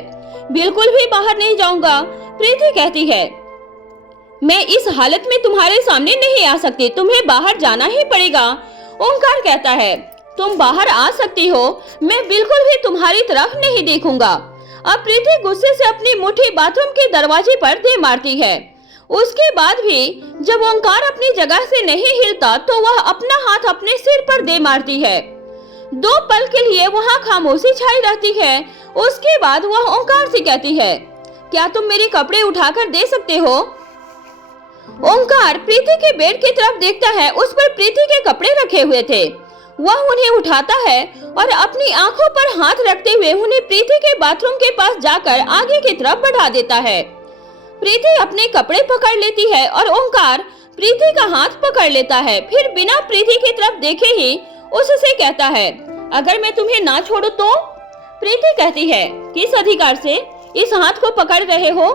बिल्कुल भी बाहर नहीं जाऊंगा। प्रीति कहती है, मैं इस हालत में तुम्हारे सामने नहीं आ सकती, तुम्हें बाहर जाना ही पड़ेगा। ओंकार कहता है, तुम बाहर आ सकती हो, मैं बिल्कुल भी तुम्हारी तरफ नहीं देखूंगा। अब प्रीति गुस्से से अपनी मुट्ठी बाथरूम के दरवाजे पर दे मारती है। उसके बाद भी जब ओंकार अपनी जगह से नहीं हिलता तो वह अपना हाथ अपने सिर पर दे मारती है। 2 पल के लिए वहाँ खामोशी छाई रहती है। उसके बाद वह ओंकार से कहती है, क्या तुम मेरे कपड़े उठाकर दे सकते हो? ओंकार प्रीति के बेड की तरफ देखता है, उस पर प्रीति के कपड़े रखे हुए थे। वह उन्हें उठाता है और अपनी आंखों पर हाथ रखते हुए उन्हें प्रीति के बाथरूम के पास जाकर आगे की तरफ बढ़ा देता है। प्रीति अपने कपड़े पकड़ लेती है और ओंकार प्रीति का हाथ पकड़ लेता है। फिर बिना प्रीति की तरफ देखे ही उससे कहता है, अगर मैं तुम्हें ना छोड़ूं तो? प्रीति कहती है, किस अधिकार से इस हाथ को पकड़ रहे हो?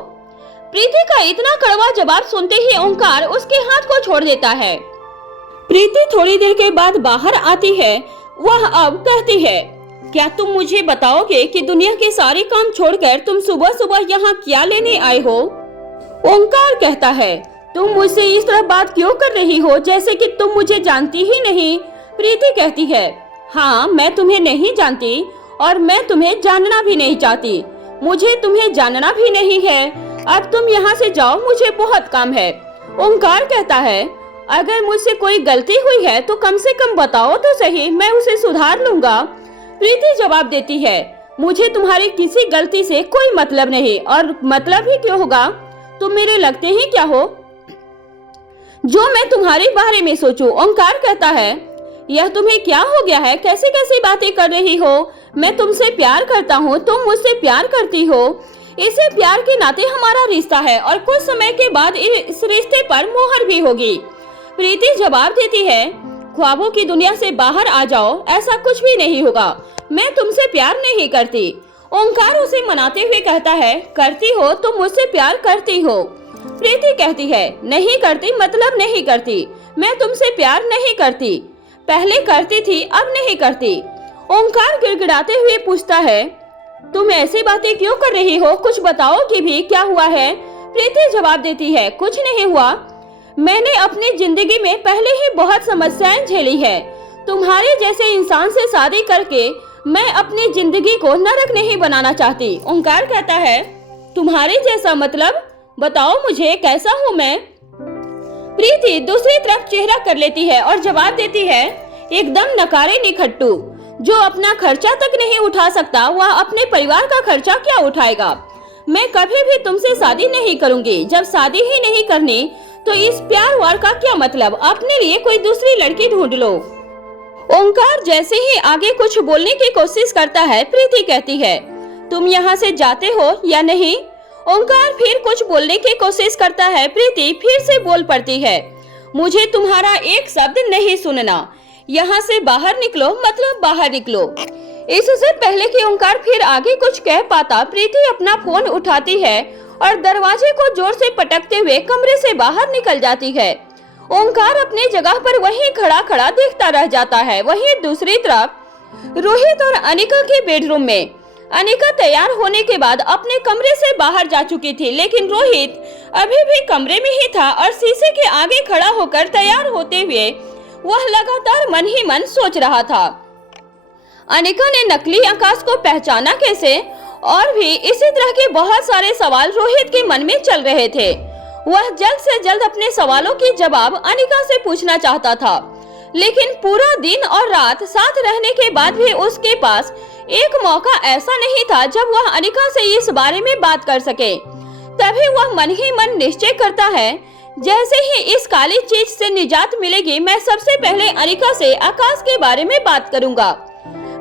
प्रीति का इतना कड़वा जवाब सुनते ही ओंकार उसके हाथ को छोड़ देता है। प्रीति थोड़ी देर के बाद बाहर आती है। वह अब कहती है, क्या तुम मुझे बताओगे कि दुनिया के सारे काम छोड़कर तुम सुबह सुबह यहाँ क्या लेने आए हो? ओंकार कहता है, तुम मुझसे इस तरह बात क्यों कर रही हो जैसे कि तुम मुझे जानती ही नहीं? प्रीति कहती है, हाँ, मैं तुम्हें नहीं जानती और मैं तुम्हें जानना भी नहीं चाहती। मुझे तुम्हें जानना भी नहीं है। अब तुम यहाँ से जाओ, मुझे बहुत काम है। ओंकार कहता है, अगर मुझसे कोई गलती हुई है तो कम से कम बताओ तो सही, मैं उसे सुधार लूंगा। प्रीति जवाब देती है, मुझे तुम्हारी किसी गलती से कोई मतलब नहीं, और मतलब ही क्यों होगा? तुम मेरे लगते ही क्या हो जो मैं तुम्हारे बारे में सोचूं? ओंकार कहता है, यह तुम्हें क्या हो गया है? कैसी कैसी बातें कर रही हो? मैं तुमसे प्यार करता हूँ, तुम मुझसे प्यार करती हो। इसे प्यार के नाते हमारा रिश्ता है और कुछ समय के बाद इस रिश्ते पर मोहर भी होगी। प्रीति जवाब देती है, ख्वाबों की दुनिया से बाहर आ जाओ, ऐसा कुछ भी नहीं होगा, मैं तुमसे प्यार नहीं करती। ओंकार उसे मनाते हुए कहता है, करती हो, तुम मुझसे प्यार करती हो। प्रीति कहती है, नहीं करती मतलब नहीं करती, मैं तुमसे प्यार नहीं करती, पहले करती थी अब नहीं करती। ओंकार गिड़गिड़ाते हुए पूछता है, तुम ऐसी बातें क्यों कर रही हो? कुछ बताओगी भी, क्या हुआ है? प्रीति जवाब देती है, कुछ नहीं हुआ, मैंने अपनी जिंदगी में पहले ही बहुत समस्याएं झेली है। तुम्हारे जैसे इंसान से शादी करके मैं अपनी जिंदगी को नरक नहीं बनाना चाहती। ओंकार कहता है, तुम्हारे जैसा मतलब? बताओ मुझे, कैसा हूँ मैं? प्रीति दूसरी तरफ चेहरा कर लेती है और जवाब देती है, एकदम नकारे निखट्टू, जो अपना खर्चा तक नहीं उठा सकता वह अपने परिवार का खर्चा क्या उठाएगा? मैं कभी भी तुमसे शादी नहीं करूंगी। जब शादी ही नहीं करनी तो इस प्यार वार का क्या मतलब? अपने लिए कोई दूसरी लड़की ढूंढ लो। ओंकार जैसे ही आगे कुछ बोलने की कोशिश करता है, प्रीति कहती है, तुम यहाँ से जाते हो या नहीं? ओंकार फिर कुछ बोलने की कोशिश करता है। प्रीति फिर से बोल पड़ती है, मुझे तुम्हारा एक शब्द नहीं सुनना, यहाँ से बाहर निकलो, मतलब बाहर निकलो। इससे पहले कि ओंकार फिर आगे कुछ कह पाता, प्रीति अपना फोन उठाती है और दरवाजे को जोर से पटकते हुए कमरे से बाहर निकल जाती है। ओंकार अपनी जगह पर वहीं खड़ा खड़ा देखता रह जाता है। वहीं दूसरी तरफ रोहित और अनिका के बेडरूम में अनिका तैयार होने के बाद अपने कमरे से बाहर जा चुकी थी, लेकिन रोहित अभी भी कमरे में ही था और शीशे के आगे खड़ा होकर तैयार होते हुए वह लगातार मन ही मन सोच रहा था। अनिका ने नकली आकाश को पहचाना कैसे, और भी इसी तरह के बहुत सारे सवाल रोहित के मन में चल रहे थे। वह जल्द से जल्द अपने सवालों के जवाब अनिका से पूछना चाहता था, लेकिन पूरा दिन और रात साथ रहने के बाद भी उसके पास एक मौका ऐसा नहीं था जब वह अनिका से इस बारे में बात कर सके। तभी वह मन ही मन निश्चय करता है, जैसे ही इस काली चीज से निजात मिलेगी, मैं सबसे पहले अनिका से आकाश के बारे में बात करूंगा।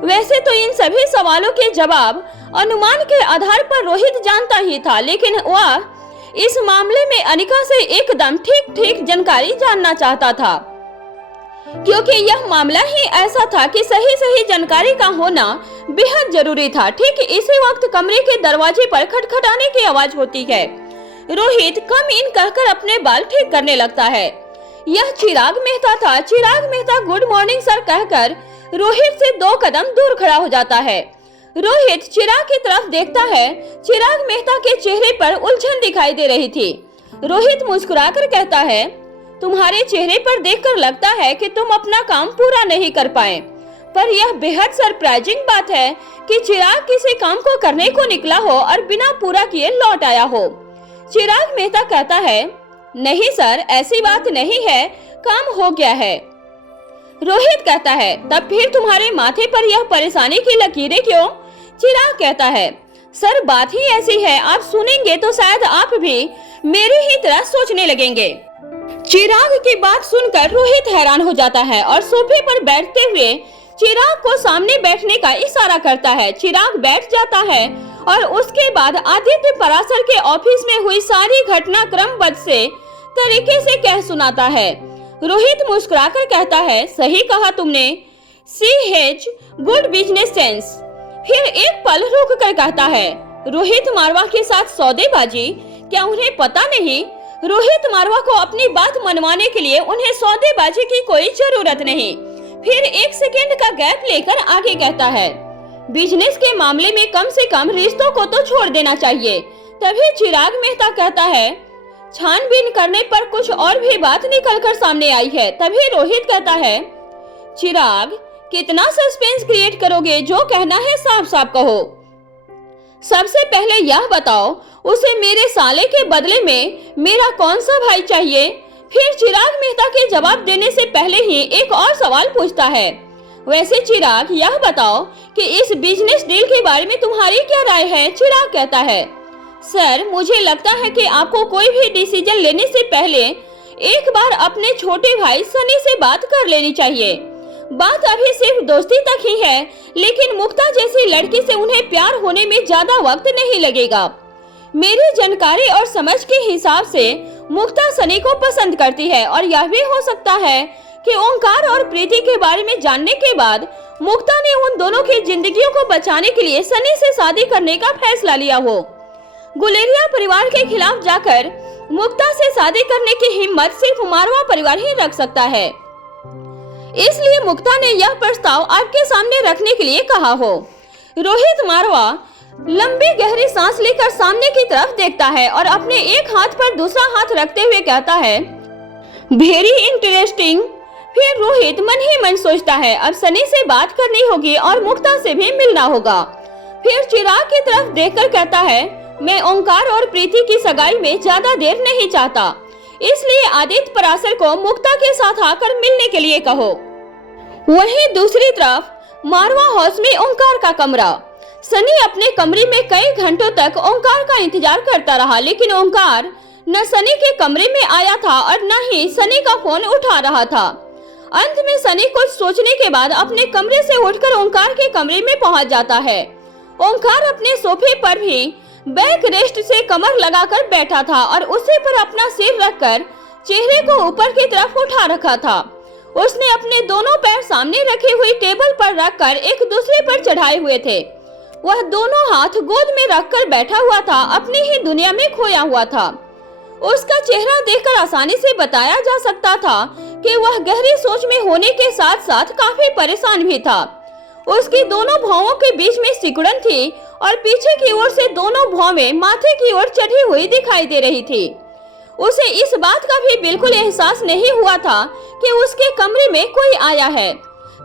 वैसे तो इन सभी सवालों के जवाब अनुमान के आधार पर रोहित जानता ही था, लेकिन वह इस मामले में अनिका से एकदम ठीक जानकारी जानना चाहता था, क्योंकि यह मामला ही ऐसा था कि सही जानकारी का होना बेहद जरूरी था। ठीक इसी वक्त कमरे के दरवाजे पर खटखटाने की आवाज होती है। रोहित कम इन कहकर अपने बाल ठीक करने लगता है। यह चिराग मेहता था। चिराग मेहता गुड मॉर्निंग सर कहकर रोहित से 2 कदम दूर खड़ा हो जाता है। रोहित चिराग की तरफ देखता है। चिराग मेहता के चेहरे पर उलझन दिखाई दे रही थी। रोहित मुस्कुराकर कहता है, तुम्हारे चेहरे पर देखकर लगता है कि तुम अपना काम पूरा नहीं कर पाए, पर यह बेहद सरप्राइजिंग बात है कि चिराग किसी काम को करने को निकला हो और बिना पूरा किए लौट आया हो। चिराग मेहता कहता है, नहीं सर, ऐसी बात नहीं है, काम हो गया है। रोहित कहता है, तब फिर तुम्हारे माथे पर यह परेशानी की लकीरें क्यों? चिराग कहता है, सर बात ही ऐसी है, आप सुनेंगे तो शायद आप भी मेरी ही तरह सोचने लगेंगे। चिराग की बात सुनकर रोहित हैरान हो जाता है और सोफे पर बैठते हुए चिराग को सामने बैठने का इशारा करता है। चिराग बैठ जाता है और उसके बाद आदित्य पराशर के ऑफिस में हुई सारी घटना क्रमबद्ध से तरीके से कह सुनाता है। रोहित मुस्कुराकर कहता है, सही कहा तुमने, she has good business sense. फिर एक पल रुक कर कहता है, रोहित मारवा के साथ सौदेबाजी, क्या उन्हें पता नहीं? रोहित मारवा को अपनी बात मनवाने के लिए उन्हें सौदेबाजी की कोई जरूरत नहीं। फिर 1 सेकेंड का गैप लेकर आगे कहता है, बिजनेस के मामले में कम से कम रिश्तों को तो छोड़ देना चाहिए। तभी चिराग मेहता कहता है, छानबीन करने पर कुछ और भी बात निकलकर सामने आई है। तभी रोहित कहता है, चिराग कितना सस्पेंस क्रिएट करोगे, जो कहना है साफ साफ कहो। सबसे पहले यह बताओ, उसे मेरे साले के बदले में मेरा कौन सा भाई चाहिए? फिर चिराग मेहता के जवाब देने से पहले ही एक और सवाल पूछता है, वैसे चिराग यह बताओ कि इस बिजनेस डील के बारे में तुम्हारी क्या राय है? चिराग कहता है, सर मुझे लगता है कि आपको कोई भी डिसीजन लेने से पहले एक बार अपने छोटे भाई सनी से बात कर लेनी चाहिए। बात अभी सिर्फ दोस्ती तक ही है, लेकिन मुक्ता जैसी लड़की से उन्हें प्यार होने में ज्यादा वक्त नहीं लगेगा। मेरी जानकारी और समझ के हिसाब से मुक्ता सनी को पसंद करती है, और यह भी हो सकता है कि ओंकार और प्रीति के बारे में जानने के बाद मुक्ता ने उन दोनों की जिंदगियों को बचाने के लिए सनी से शादी करने का फैसला लिया हो। गुलेरिया परिवार के खिलाफ जाकर मुक्ता से शादी करने की हिम्मत सिर्फ मारवा परिवार ही रख सकता है, इसलिए मुक्ता ने यह प्रस्ताव आपके सामने रखने के लिए कहा हो। रोहित मारवा लंबी गहरी सांस लेकर सामने की तरफ देखता है और अपने एक हाथ पर दूसरा हाथ रखते हुए कहता है, वेरी इंटरेस्टिंग। फिर रोहित मन ही मन सोचता है, अब सनी से बात करनी होगी और मुक्ता से भी मिलना होगा। फिर चिराग की तरफ देखकर कहता है, मैं ओंकार और प्रीति की सगाई में ज्यादा देर नहीं चाहता, इसलिए आदित्य पराशर को मुक्ता के साथ आकर मिलने के लिए कहो। वहीं दूसरी तरफ मारवा हाउस में ओंकार का कमरा। सनी अपने कमरे में कई घंटों तक ओंकार का इंतजार करता रहा, लेकिन ओंकार न सनी के कमरे में आया था और न ही सनी का फोन उठा रहा था। अंत में सनी कुछ सोचने के बाद अपने कमरे से उठकर ओंकार के कमरे में पहुंच जाता है। ओंकार अपने सोफे पर भी बैक रेस्ट से कमर लगाकर बैठा था और उसी पर अपना सिर रखकर चेहरे को ऊपर की तरफ उठा रखा था। उसने अपने दोनों पैर सामने रखी हुई टेबल पर रखकर एक दूसरे पर चढ़ाए हुए थे। वह दोनों हाथ गोद में रखकर बैठा हुआ था, अपनी ही दुनिया में खोया हुआ था। उसका चेहरा देखकर आसानी से बताया जा सकता था कि वह गहरी सोच में होने के साथ साथ काफी परेशान भी था। उसकी दोनों भौंवों के बीच में सिकुड़न थी और पीछे की ओर से दोनों भौवें माथे की ओर चढ़ी हुई दिखाई दे रही थी। उसे इस बात का भी बिल्कुल एहसास नहीं हुआ था कि उसके कमरे में कोई आया है।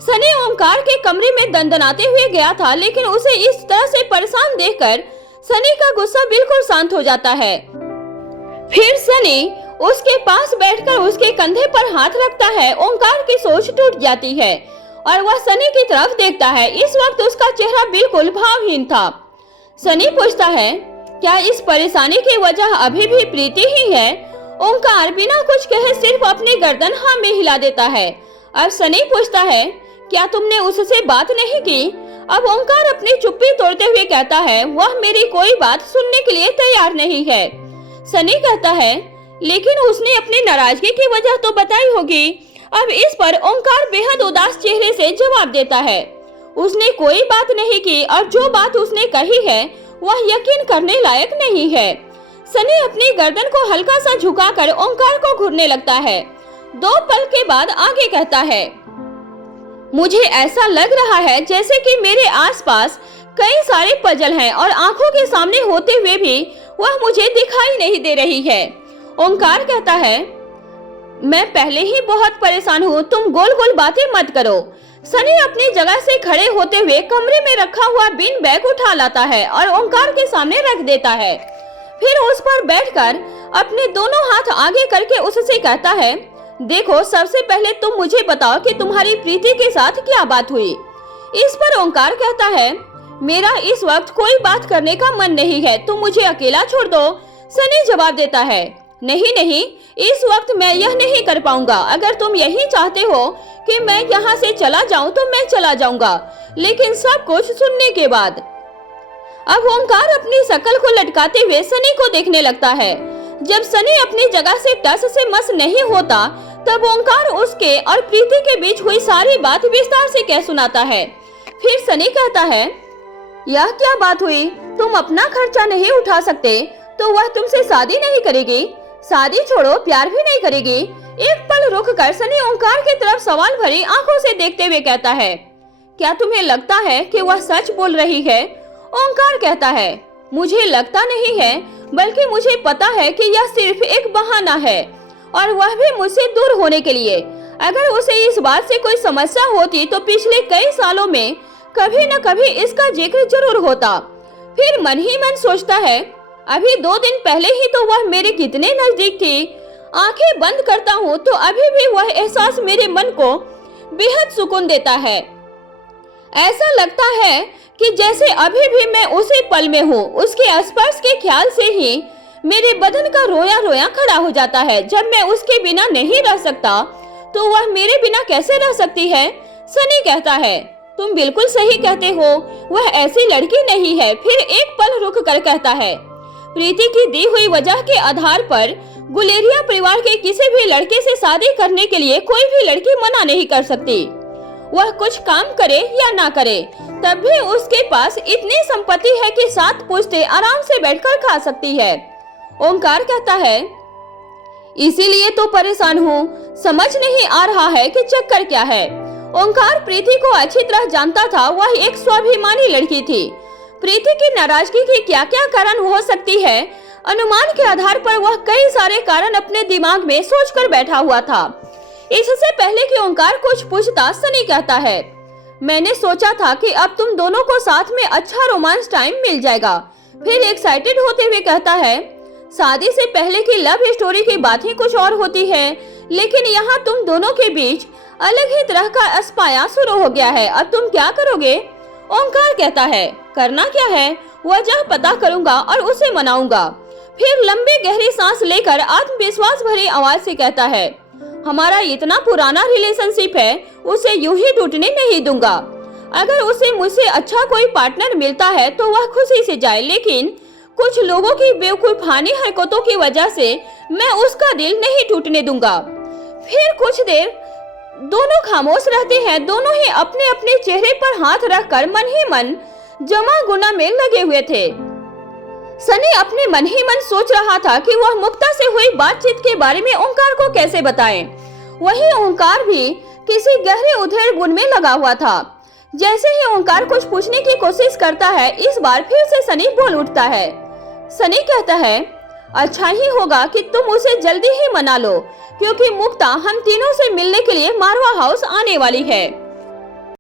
सनी ओमकार के कमरे में दंदनाते हुए गया था, लेकिन उसे इस तरह से परेशान देखकर सनी का गुस्सा बिल्कुल शांत हो जाता है। फिर सनी उसके पास बैठकर उसके कंधे पर हाथ रखता है। ओमकार की सोच टूट जाती है और वह सनी की तरफ देखता है। इस वक्त उसका चेहरा बिल्कुल भावहीन था। सनी पूछता है, क्या इस परेशानी की वजह अभी भी प्रीति ही है? ओमकार बिना कुछ कहे सिर्फ अपनी गर्दन हाँ में हिला देता है। अब सनी पूछता है, क्या तुमने उससे बात नहीं की? अब ओमकार अपनी चुप्पी तोड़ते हुए कहता है, वह मेरी कोई बात सुनने के लिए तैयार नहीं है। सनी कहता है, लेकिन उसने अपनी नाराजगी की वजह तो बताई होगी। अब इस पर ओमकार बेहद उदास चेहरे से जवाब देता है, उसने कोई बात नहीं की और जो बात उसने कही है वह यकीन करने लायक नहीं है। सनी अपनी गर्दन को हल्का सा झुकाकर ओमकार को घूरने लगता है। 2 पल के बाद आगे कहता है, मुझे ऐसा लग रहा है जैसे कि मेरे आसपास कई सारे पजल हैं और आंखों के सामने होते हुए भी वह मुझे दिखाई नहीं दे रही है। ओमकार कहता है, मैं पहले ही बहुत परेशान हूँ, तुम गोल गोल बातें मत करो। सनी अपनी जगह से खड़े होते हुए कमरे में रखा हुआ बीन बैग उठा लाता है और ओमकार के सामने रख देता है। फिर उस पर बैठकर अपने दोनों हाथ आगे करके उससे कहता है, देखो, सबसे पहले तुम मुझे बताओ कि तुम्हारी प्रीति के साथ क्या बात हुई। इस पर ओमकार कहता है, मेरा इस वक्त कोई बात करने का मन नहीं है, तुम मुझे अकेला छोड़ दो। सनी जवाब देता है, नहीं नहीं, इस वक्त मैं यह नहीं कर पाऊंगा। अगर तुम यही चाहते हो कि मैं यहाँ से चला जाऊं तो मैं चला जाऊंगा, लेकिन सब कुछ सुनने के बाद। अब ओमकार अपनी शकल को लटकाते हुए सनी को देखने लगता है। जब सनी अपनी जगह से टस से मस नहीं होता, तब ओमकार उसके और प्रीति के बीच हुई सारी बात विस्तार से कह सुनाता है। फिर सनी कहता है, यह क्या बात हुई? तुम अपना खर्चा नहीं उठा सकते तो वह तुमसे शादी नहीं करेगी? शादी छोड़ो, प्यार भी नहीं करेगी? एक पल रुक कर सनी ओमकार की तरफ सवाल भरी आंखों से देखते हुए कहता है, क्या तुम्हें लगता है कि वह सच बोल रही है? ओमकार कहता है, मुझे लगता नहीं है, बल्कि मुझे पता है कि यह सिर्फ एक बहाना है, और वह भी मुझसे दूर होने के लिए। अगर उसे इस बात से कोई समस्या होती तो पिछले कई सालों में कभी न कभी इसका जिक्र जरूर होता। फिर मन ही मन सोचता है, अभी 2 दिन पहले ही तो वह मेरे कितने नजदीक थी। आंखें बंद करता हूँ तो अभी भी वह एहसास मेरे मन को बेहद सुकून देता है। ऐसा लगता है कि जैसे अभी भी मैं उसी पल में हूँ। उसके स्पर्श के ख्याल से ही मेरे बदन का रोया रोया खड़ा हो जाता है। जब मैं उसके बिना नहीं रह सकता तो वह मेरे बिना कैसे रह सकती है? सनी कहता है, तुम बिल्कुल सही कहते हो, वह ऐसी लड़की नहीं है। फिर एक पल रुक कर कहता है, प्रीति की दी हुई वजह के आधार पर गुलेरिया परिवार के किसी भी लड़के से शादी करने के लिए कोई भी लड़की मना नहीं कर सकती। वह कुछ काम करे या ना करे, तब भी उसके पास इतनी संपत्ति है कि 7 पुश्ते आराम से बैठकर खा सकती है। ओमकार कहता है, इसीलिए तो परेशान हूँ, समझ नहीं आ रहा है कि चक्कर क्या है। ओमकार प्रीति को अच्छी तरह जानता था। वह एक स्वाभिमानी लड़की थी। प्रीति की नाराजगी के क्या क्या कारण हो सकती है, अनुमान के आधार पर वह कई सारे कारण अपने दिमाग में सोचकर बैठा हुआ था। इससे पहले कि ओमकार कुछ पूछता, सनी कहता है, मैंने सोचा था कि अब तुम दोनों को साथ में अच्छा रोमांस टाइम मिल जाएगा। फिर एक्साइटेड होते हुए कहता है, शादी से पहले की लव स्टोरी की बात ही कुछ और होती है, लेकिन यहाँ तुम दोनों के बीच अलग ही तरह का अस्पाया शुरू हो गया है। अब तुम क्या करोगे? ओमकार कहता है, करना क्या है, वजह पता करूंगा और उसे मनाऊंगा। फिर लंबी गहरी सांस लेकर आत्मविश्वास भरी आवाज से कहता है, हमारा इतना पुराना रिलेशनशिप है, उसे यूं ही टूटने नहीं दूंगा। अगर उसे मुझसे अच्छा कोई पार्टनर मिलता है तो वह खुशी से जाए, लेकिन कुछ लोगों की बेवकूफानी हरकतों की वजह से मैं उसका दिल नहीं टूटने दूंगा। फिर कुछ देर दोनों खामोश रहते हैं। दोनों ही अपने अपने चेहरे पर हाथ रखकर मन ही मन जमा गुना में लगे हुए थे। सनी अपने मन ही मन सोच रहा था कि वह मुक्ता से हुई बातचीत के बारे में ओंकार को कैसे बताएं। वहीं ओंकार भी किसी गहरे उधेड़ गुण में लगा हुआ था। जैसे ही ओंकार कुछ पूछने की कोशिश करता है, इस बार फिर से सनी बोल उठता है। सनी कहता है, अच्छा ही होगा कि तुम उसे जल्दी ही मना लो, क्योंकि मुक्ता हम तीनों से मिलने के लिए मारवा हाउस आने वाली है।